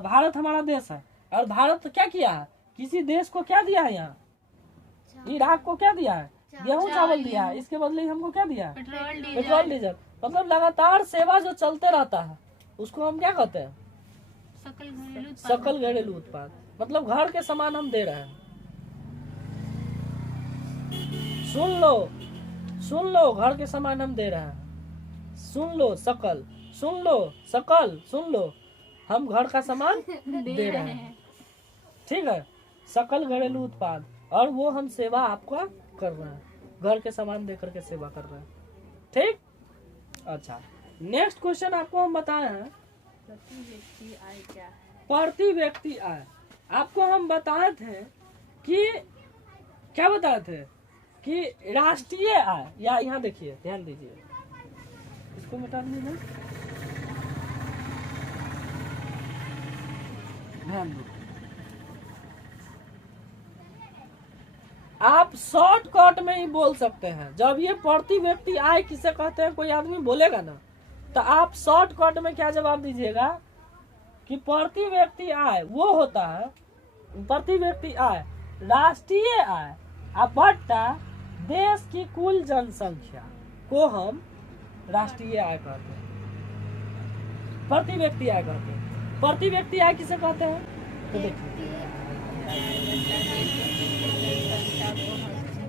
भारत हमारा देश है, और भारत क्या किया है? किसी देश को क्या दिया है? यहाँ इराक को क्या दिया है? गेहूं चावल दिया है। इसके बदले हमको क्या दिया है? Petrol diesel. मतलब लगातार सेवा जो चलते रहता है उसको हम क्या कहते हैं? सकल घरेलू उत्पाद। मतलब घर के सामान हम दे रहे हैं। सुन लो, घर के सामान हम दे रहे हैं। सुन लो सकल, सुन लो, हम घर का सामान दे रहे हैं। ठीक है, सकल घरेलू उत्पाद, और वो हम सेवा आपका कर रहे हैं, घर के सामान देकर के सेवा कर रहे हैं। ठीक। अच्छा, नेक्स्ट क्वेश्चन आपको हम बताए हैं, प्रति व्यक्ति आय क्या है? प्रति व्यक्ति आय आपको हम बताए थे कि क्या बताए थे कि राष्ट्रीय आय, या यहाँ देखिए, ध्यान दीजिए, इसको मिटा दीजिए, ध्यान दो। आप शॉर्टकट में ही बोल सकते हैं। जब ये प्रति व्यक्ति आय किसे कहते हैं कोई आदमी बोलेगा ना, तो आप शॉर्टकट में क्या जवाब दीजिएगा कि प्रति व्यक्ति आय वो होता है, प्रति व्यक्ति आय राष्ट्रीय आय बट्टा देश की कुल जनसंख्या को हम राष्ट्रीय आय कहते हैं, प्रति व्यक्ति आय कहते हैं। प्रति व्यक्ति आय किसे कहते हैं? तो देखिए,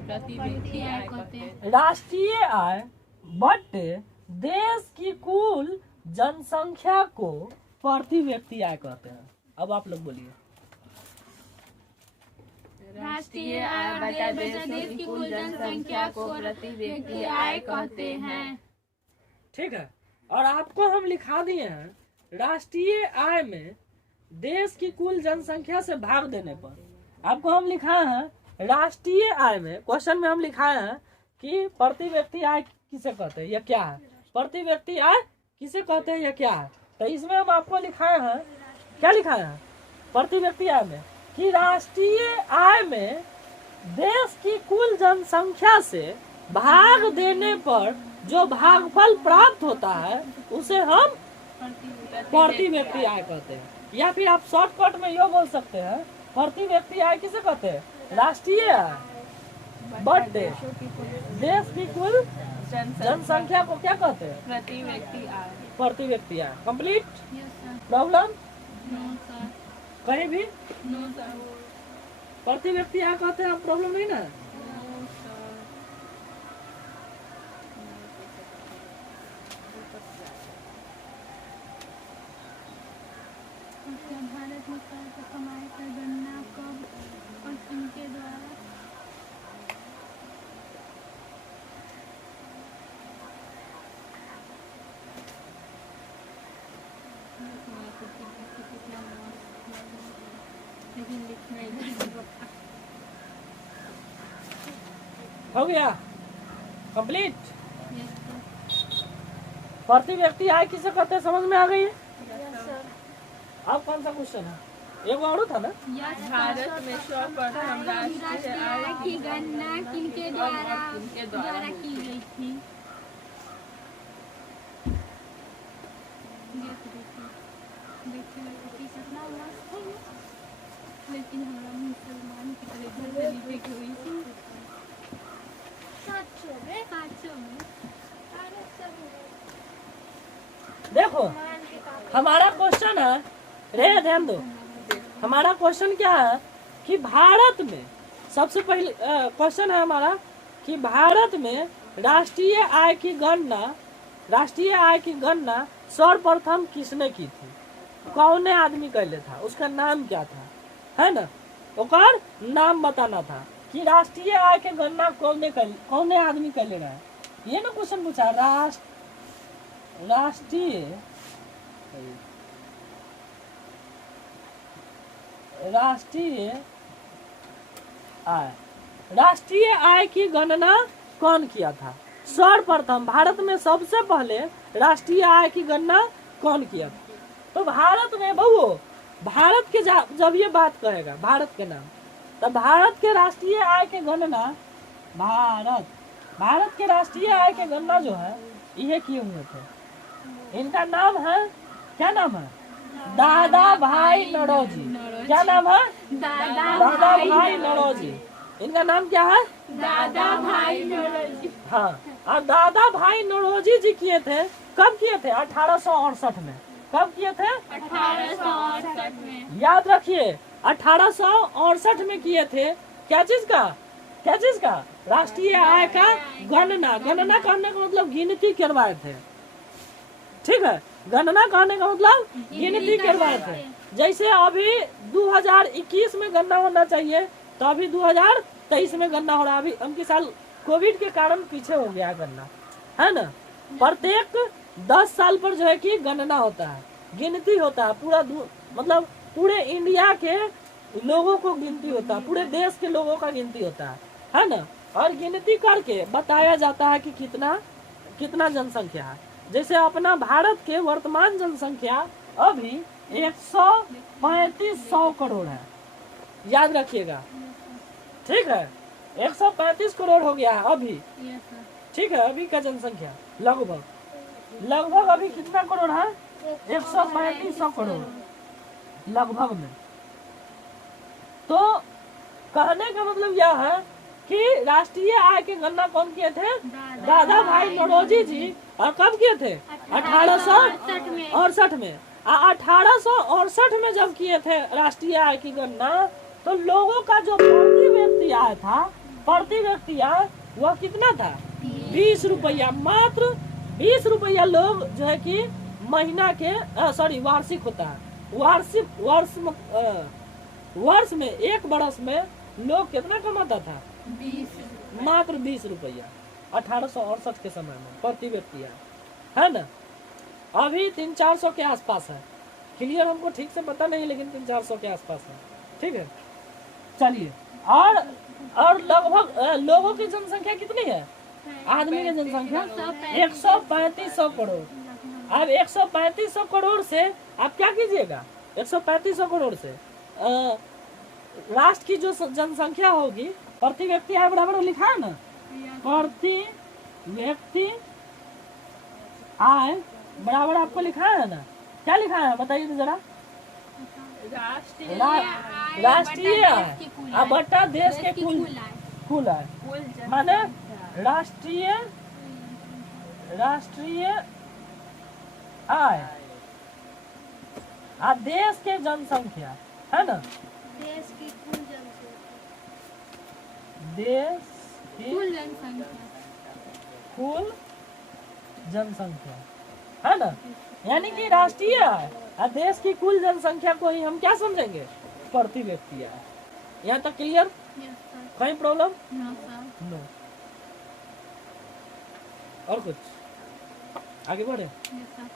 प्रति व्यक्ति आय कहते हैं। राष्ट्रीय आय बट्टे देश की कुल जनसंख्या को प्रति व्यक्ति आय कहते हैं। अब आप लोग बोलिए। राष्ट्रीय आय बटा देश की कुल जनसंख्या को प्रति व्यक्ति आय कहते हैं। ठीक है, और आपको हम लिखा दिए हैं राष्ट्रीय आय में देश की कुल जनसंख्या से भाग देने पर, आपको हम लिखा है राष्ट्रीय आय में, क्वेश्चन में हम लिखाए हैं कि प्रति व्यक्ति आय किसे कहते हैं या क्या है, प्रति व्यक्ति आय किसे कहते हैं या क्या है। तो इसमें हम आपको लिखाए हैं, क्या लिखाए हैं प्रति व्यक्ति आय में, कि राष्ट्रीय आय में देश की कुल जनसंख्या से भाग देने पर जो भागफल प्राप्त होता है उसे हम प्रति व्यक्ति आय कहते हैं। या फिर आप शॉर्टकट में यो बोल सकते हैं, प्रति व्यक्ति आय किसे कहते हैं? राष्ट्रीय आय। बर्थडे। देशों की कुल देश की कुल जनसंख्या को क्या कहते हैं? प्रति व्यक्ति आय। प्रति व्यक्ति आय। Complete. Yes sir. Problem no sir. कहीं भी नो सर। प्रति व्यक्ति आय कहते हैं, प्रॉब्लम नहीं ना? No sir. अच्छा, भारत में कर का कमाई का गणना कब और किनके द्वारा? लेकिन लिखना इधर हो गया कंप्लीट। Yes sir. प्रति व्यक्ति आय किसे कहते हैं, समझ में आ गई है? Yes sir. अब कौन सा क्वेश्चन है? एगो और था ना? यस भारत में सर्वप्रथम राष्ट्रीय आय आय की गणना किनके द्वारा किनके द्वारा की गई थी? देखिए कितना मस्त है, लेकिन हमारा मुसलमान की तरह घर गली पे हुई थी। 700 में 500 में। अरे सब देखो मान के काम हमारा क्वेश्चन है, रे ध्यान दो, हमारा क्वेश्चन क्या है कि भारत में सबसे पहले क्वेश्चन है हमारा कि भारत में राष्ट्रीय आय की गणना सर्वप्रथम किसने की थी? कौन आदमी कैले था? उसका नाम क्या था? है ना? ओकर नाम बताना था कि राष्ट्रीय आय के गणना कौन आदमी कैले रहा? ये ना क्वेश्चन पूछा। राष्ट्रीय आय की गणना कौन किया था? सर्वप्रथम भारत में सबसे पहले राष्ट्रीय आय की गणना कौन किया था? तो भारत में बहु भारत के जब ये बात कहेगा भारत के नाम, तो भारत के राष्ट्रीय आय के गणना भारत के राष्ट्रीय आय के गणना जो है ये किए हुए थे। इनका नाम है, क्या नाम है? दादा भाई नौरोजी। क्या नाम है? दादा भाई नौरोजी। इनका नाम क्या है? दादा भाई नौरोजी। हाँ, और दादा भाई नौरोजी जी किए थे, कब किए थे? 1868 में। कब किए थे? 1868 में। याद रखिए 1868 में किए थे। क्या चीज का? राष्ट्रीय आय का गणना करने का मतलब गिनती करवाए थे। ठीक है, गणना करने का मतलब गिनती करवाए थे। जैसे अभी 2021 में गणना होना चाहिए, तो अभी 2023 में गणना हो रहा है। अभी उनके साल कोविड के कारण पीछे हो गया गणना, है ना? प्रत्येक 10 साल पर जो है कि गणना होता है, गिनती होता है। मतलब पूरे इंडिया के लोगों को गिनती होता है, पूरे देश के लोगों का गिनती होता है ना? और गिनती करके बताया जाता है कि कितना जनसंख्या है। जैसे अपना भारत के वर्तमान जनसंख्या अभी 135 करोड़ है। याद रखिएगा, ठीक है? 135 करोड़ हो गया है अभी। Yes sir. ठीक है, अभी का जनसंख्या लगभग अभी कितना करोड़ है? 135 करोड़ लगभग में। तो कहने का मतलब यह है कि राष्ट्रीय आय की गणना कौन किए थे? दादा भाई नौरोजी जी। और कब किए थे? 1868 में। 1868 में जब किए थे राष्ट्रीय आय की गणना, तो लोगों का जो प्रति व्यक्ति आय था, प्रति व्यक्ति आय वह कितना था? 20 रुपया। मात्र 20 रुपया लोग जो है कि महीना के वार्षिक होता है। वर्ष में, एक बरस में लोग कितना कमाता था? 20। मात्र 20 रुपया 1868 के समय में प्रति व्यक्ति है ना? अभी 300-400 के आसपास है। क्लियर? हमको ठीक से पता नहीं, लेकिन 300-400 के आसपास है। ठीक है, चलिए। और लगभग लोगों की जनसंख्या कितनी है? आदमी की जनसंख्या 135 करोड़। अब 135 करोड़ से आप क्या कीजिएगा? 135 करोड़ से राष्ट्र की जो जनसंख्या होगी, प्रति व्यक्ति आय बराबर लिखा है ना? प्रति व्यक्ति आय बराबर आपको लिखा है ना? क्या लिखा है बताइए तो जरा। राष्ट्रीय आय बटा देश के कुल आय कुल जनसंख्या। माने राष्ट्रीय आय आ देश के जनसंख्या है ना, देश की कुल जनसंख्या, देश की कुल जनसंख्या। कुल जनसंख्या है ना, यानी कि राष्ट्रीय आय और देश की कुल जनसंख्या को ही हम क्या समझेंगे, प्रति व्यक्ति आय। यहाँ तक क्लियर, यस सर। कहीं प्रॉब्लम नो सर। नो। और कुछ आगे बढ़े। Yes sir.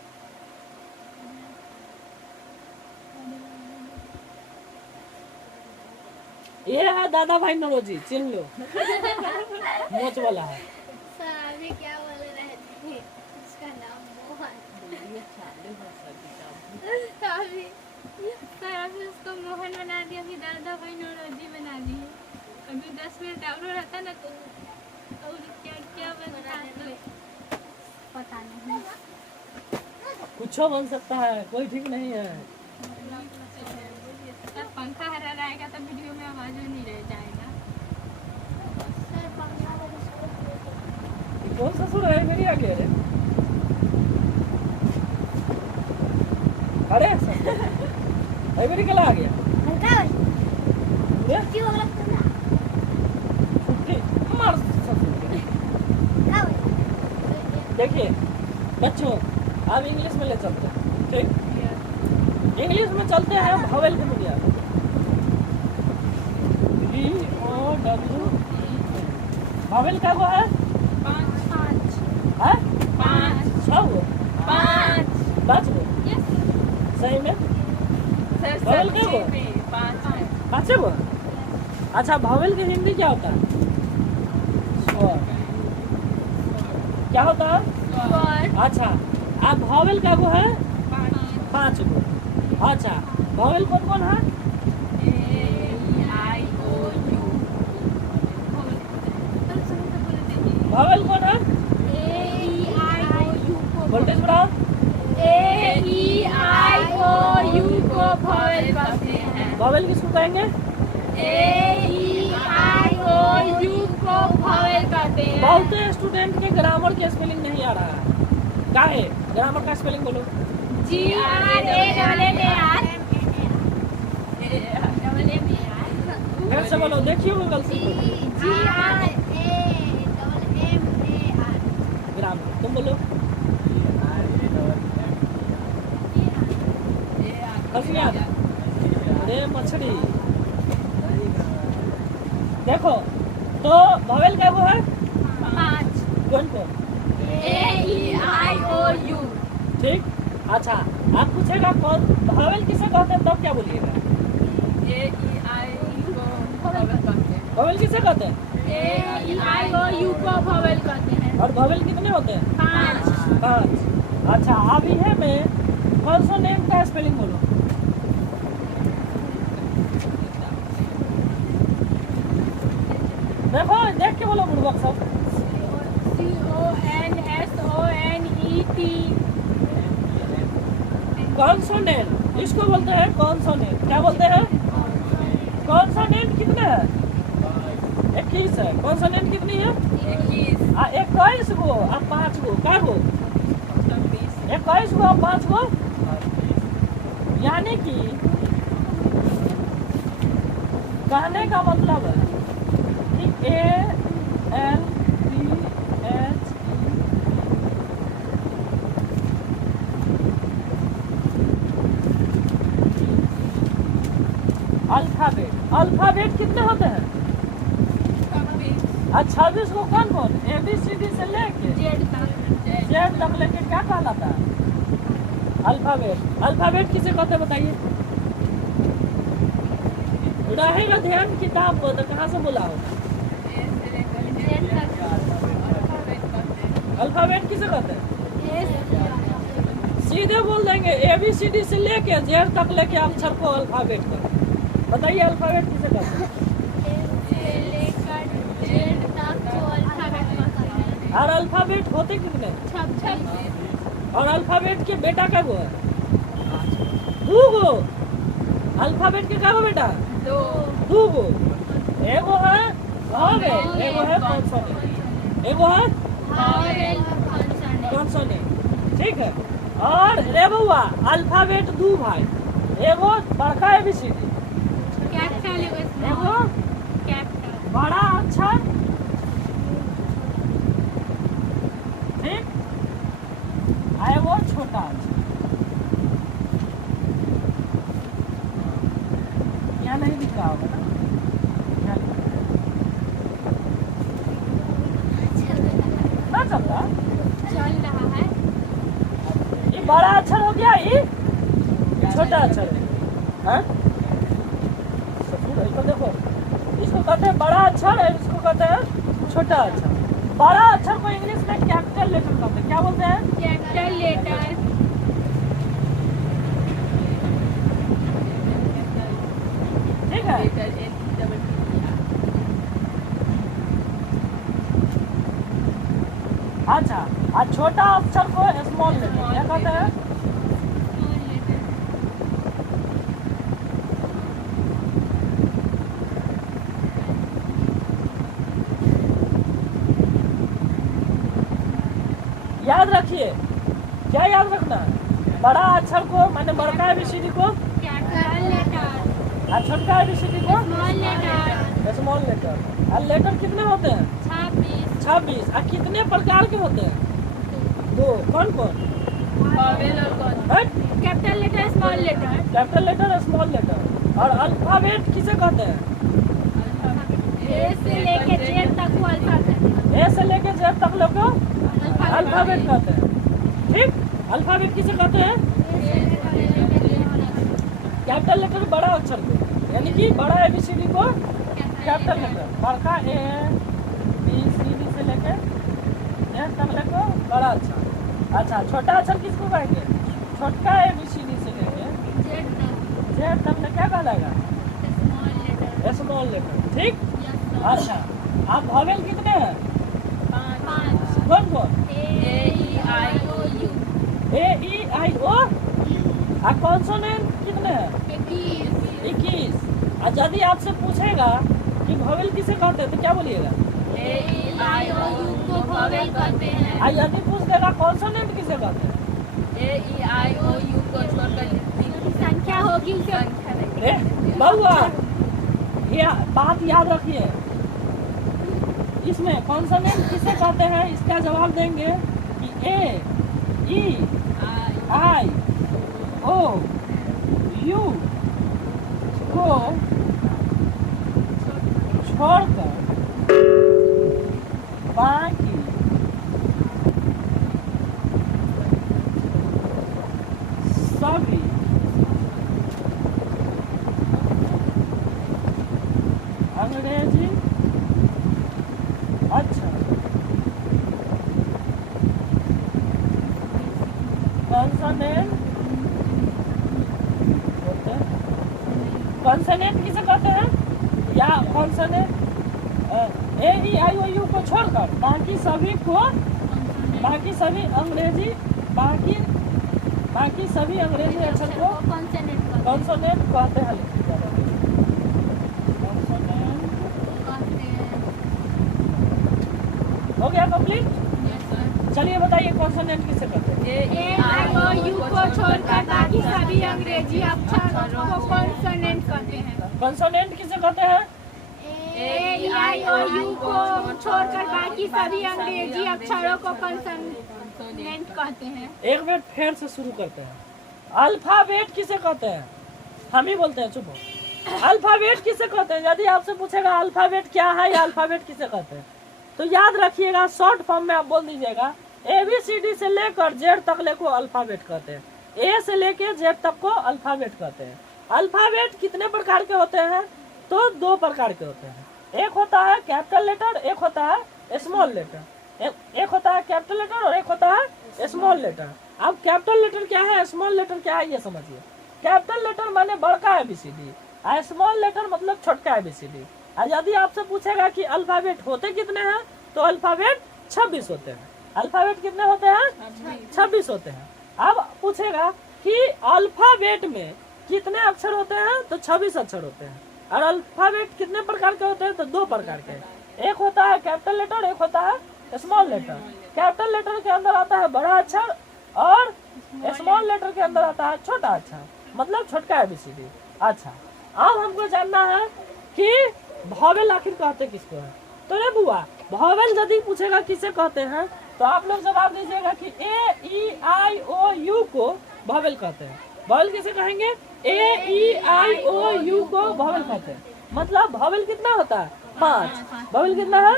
ये है दादा भाई नरोजी, चिन लो मोच वाला है। सर अभी क्या बोल रहे थे, उसका नाम मोहन। अभी सर अभी उसको मोहन बना दिया, अभी दादा भाई नौरोजी बना दिए। अभी 10 मिनट और रहता ना तो और क्या क्या बनता है पता नहीं। कुछ बन सकता है, कोई ठीक नहीं है। सर पंखा हरा रहेगा तो वीडियो में आवाज नहीं रह जाएगा। सर पंखा वाला ये कौन ससुर है मेरी आगे रे? अरे भाई मेरी कला आ गया हल्का रे, क्यों हो गया ना, छुट्टी मार ससुर के। क्या हो देखिए बच्चों, आप इंग्लिश में ले चलते हैं, ठीक? इंग्लिश में चलते हैं भावेल की दुनिया में। VOW भावेल का वो है? है? 6 गो? 5 गो? सही में? भावेल क्या गो? 5 गो? अच्छा, भावेल की हिंदी क्या होता है? स्वर। क्या होता है? अच्छा, आप भावेल का वो है? 5 गो। अच्छा, भावेल कौन कौन है? भावेल कौन है? वोल्टेज बढ़ाओ। भावेल किसको कहेंगे? बहुत स्टूडेंट के ग्रामर के स्पेलिंग नहीं आ रहा है। क्या है ग्रामर का स्पेलिंग बोलो। फिर से बोलो, देखिए गूगल से ग्रामर तुम बोलो। हंसी आता अरे मछली। देखो तो भावेल क्या वो है? कौन कौन? ठीक। अच्छा, आप पूछेगा कौन भावेल किसे कहते हैं, तब क्या बोलिएगा? भावेल किसे कहते हैं? और भावेल कितने होते हैं? 5। अच्छा, अब ये में कॉन्सोनेंट का स्पेलिंग बोलो। देखो देख के बोलो बुड़बक सब। कॉन्सोनेंट इसको बोलते हैं कॉन्सोनेंट। क्या बोलते हैं? कॉन्सोनेंट कितने हैं? 21 है। कॉन्सोनेंट कितनी है? 21 गो अब 5 गो। क्या गो? 21 गो अब 5 गो, यानी कि कहने का मतलब है कि ALPHE अल्फाबेट कितने होते हैं? 26 को। कौन कौन? ABCD से लेके Z तक लेके क्या कहलाता है? अल्फाबेट किसे कहते हैं बताइए? रहेगा ध्यान किताब को तो कहाँ से बोला होगा? अल्फाबेट किसे कहते हैं? सीधे बोल देंगे ABCD से लेके Z तक लेके अक्षर को अल्फाबेट कर। बताइए अल्फाबेट किसे कहते हैं? और अल्फाबेट होते कितने? और अल्फाबेट के बेटा का गो है? 2 गो। अल्फाबेट के क्या गो बेटा? 2 गो। एगो है वॉवेल एगो है कॉन्सोनेंट, एगो है वॉवेल कॉन्सोनेंट। कॉन्सोनेंट, ठीक है। और रे बउआ अल्फाबेट दू भाई, एगो बड़का एबीसीडी, कैपिटल एगो एगो स्मॉल। कैपिटल बड़ा अक्षर, ठीक, आ एगो छोटा अक्षर। यहाँ नहीं दिख रहा होगा ना, यहाँ लिखा है। ना चल रहा, चल रहा है। ये बड़ा अक्षर हो गया, ये छोटा अक्षर है, हाँ? इसको देखो, इसको कहते हैं बड़ा अक्षर है, इसको कहते हैं छोटा अक्षर। बड़ा अक्षर को इंग्लिश में कैपिटल लेटर कहते हैं, क्या बोलते हैं? Capital letter. ठीक है। अच्छा, और छोटा अक्षर को स्मॉल लेटर क्या कहते हैं? Small letter. याद रखिए, क्या याद रखना है? बड़ा अक्षर को माने बड़का एबीसीडी को, कैपिटल लेटर। और छोटका एबीसीडी को स्मॉल लेटर। Small letter. और लेटर कितने होते हैं? 26। 26। और कितने प्रकार के होते हैं? दो। कौन कौन? वॉवेल और consonant. Capital letter small letter. Capital letter small letter. और अल्फाबेट किसे कहते हैं? ए से लेके जेड तक को अल्फाबेट। ए से लेके जेड तक लोग को अल्फाबेट कहते हैं, ठीक। अल्फाबेट किसे कहते हैं? कैपिटल लेटर बड़ा अक्षर को, यानी कि बड़ा एबीसीडी को कैपिटल लेटर, बड़का ए बी सी डी से लेके जेड तक लेको बड़ा अक्षर। अच्छा, छोटा अक्षर किसको कहेंगे? छोटका एबीसीडी से लेके जेड तक जेड तक में क्या कहलाएगा? Small letter. स्मॉल लेटर, ठीक। यस अच्छा, आप वॉवेल कितने हैं? 5। कौन कौन? A E I O U. A E I O. और कॉन्सोनेंट कितने हैं? 21। 21। और यदि आपसे पूछेगा कि वॉवेल किसे कहते हैं तो क्या बोलिएगा? ए ई आई ओ यू को वॉवेल कहते हैं। और यदि पूछ देगा कॉन्सोनेंट किसे कहते हैं? ए ई आई ओ यू को छोड़कर जितनी संख्या होगी उसे संख्या नहीं। अरे बउआ, ये बात याद रखिए, इसमें कॉन्सोनेंट किसे कहते हैं इसका जवाब देंगे कि ए ई आई ओ यू को छोड़कर बाकी सभी अंग्रेजी अच्छा कॉन्सोनेंट बोलते हैं। कॉन्सोनेंट किसे कहते हैं? या consonant A E I O you को छोड़कर बाकी सभी को, बाकी सभी अंग्रेजी, बाकी सभी अंग्रेजी अक्षर को कॉन्सोनेंट कहते कॉन्सोनेंट कहते हैं। कॉन्सोनेंट हैं। हो गया कंप्लीट। Yes sir. चलिए बताइए कॉन्सोनेंट किसे कहते हैं? ए आई ओ यू को छोड़कर बाकी सभी अंग्रेजी अक्षरों को कॉन्सोनेंट कहते हैं। कॉन्सोनेंट किसे कहते हैं? ए आई ओ यू को छोड़कर बाकी सभी अंग्रेजी अक्षरों को कॉन्सोनेंट कहते हैं। एक बार फिर से शुरू करते हैं। अल्फाबेट किसे कहते हैं? हम ही बोलते हैं, चुप हो। अल्फाबेट किसे कहते हैं? यदि आपसे पूछेगा अल्फाबेट क्या है या अल्फाबेट किसे कहते हैं, तो याद रखिएगा, शॉर्ट फॉर्म में आप बोल दीजिएगा ABCD से लेकर जेड तक ले को अल्फाबेट कहते हैं। ए से लेके जेड तक को अल्फाबेट कहते हैं। अल्फाबेट कितने प्रकार के होते हैं? तो 2 प्रकार के होते हैं। एक होता है कैपिटल लेटर, एक होता है स्मॉल लेटर। एक होता है कैपिटल लेटर और एक होता है स्मॉल लेटर। अब कैपिटल लेटर क्या है, स्मॉल लेटर क्या है, ये समझिए। कैपिटल लेटर माने बड़का ABCD, और स्मॉल लेटर मतलब छोटका ABCD। और यदि आपसे पूछेगा कि अल्फाबेट होते कितने हैं, तो अल्फाबेट 26 होते हैं। अल्फाबेट कितने होते हैं? 26 होते हैं। अब पूछेगा कि अल्फाबेट में कितने अक्षर होते हैं, तो 26 अक्षर होते हैं। और अल्फाबेट कितने प्रकार के होते हैं, तो 2 प्रकार के। एक होता है कैपिटल लेटर, एक होता है स्मॉल लेटर। कैपिटल लेटर के अंदर आता है बड़ा अक्षर और स्मॉल लेटर के अंदर आता है छोटा अक्षर, मतलब छोटका ABCD। अच्छा, अब हमको जानना है कि वॉवेल आखिर कहते किसको है। तो रे बुआ, वॉवेल यदि पूछेगा किसे कहते हैं तो आप लोग जवाब दीजिएगा कि A-E-I-O-U को वॉवेल कहते हैं। वॉवेल किसे कहेंगे? A-E-I-O-U को वॉवेल कहते हैं। मतलब वॉवेल कितना होता है? 5। वॉवेल कितना है?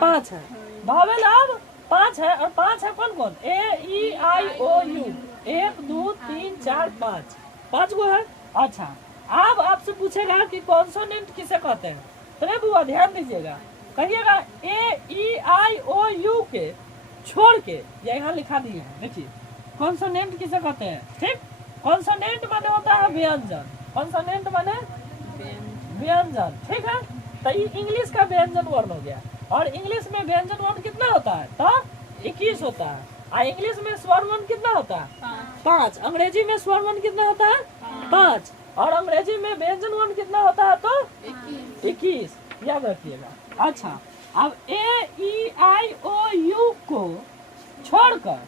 5 है। वॉवेल अब 5 है, और 5 है कौन कौन? A-E-I-O-U, 1 2 3 4 5, 5 गो है। अच्छा, अब आपसे पूछेगा कि कॉन्सोनेंट किसे कहते हैं। तो रे बुआ ध्यान दीजिएगा, कहिएगा A-E-I-O-U के छोड़ के, या यहाँ लिखा दिए हैं, देखिए कॉन्सोनेंट किसे कहते हैं। ठीक, कॉन्सोनेंट माने होता है व्यंजन। कॉन्सोनेंट माने व्यंजन, ठीक है। तो ये इंग्लिश का व्यंजन वर्ण हो गया, और इंग्लिश में व्यंजन वर्ण कितना होता है? तो 21 होता है। और इंग्लिश में स्वर वर्ण कितना होता है? 5। अंग्रेजी में स्वर वर्ण कितना होता है? 5। और अंग्रेजी में व्यंजन वर्ण कितना होता है? तो 21, याद रखिएगा। अच्छा, अब A-E-I-O-U को छोड़कर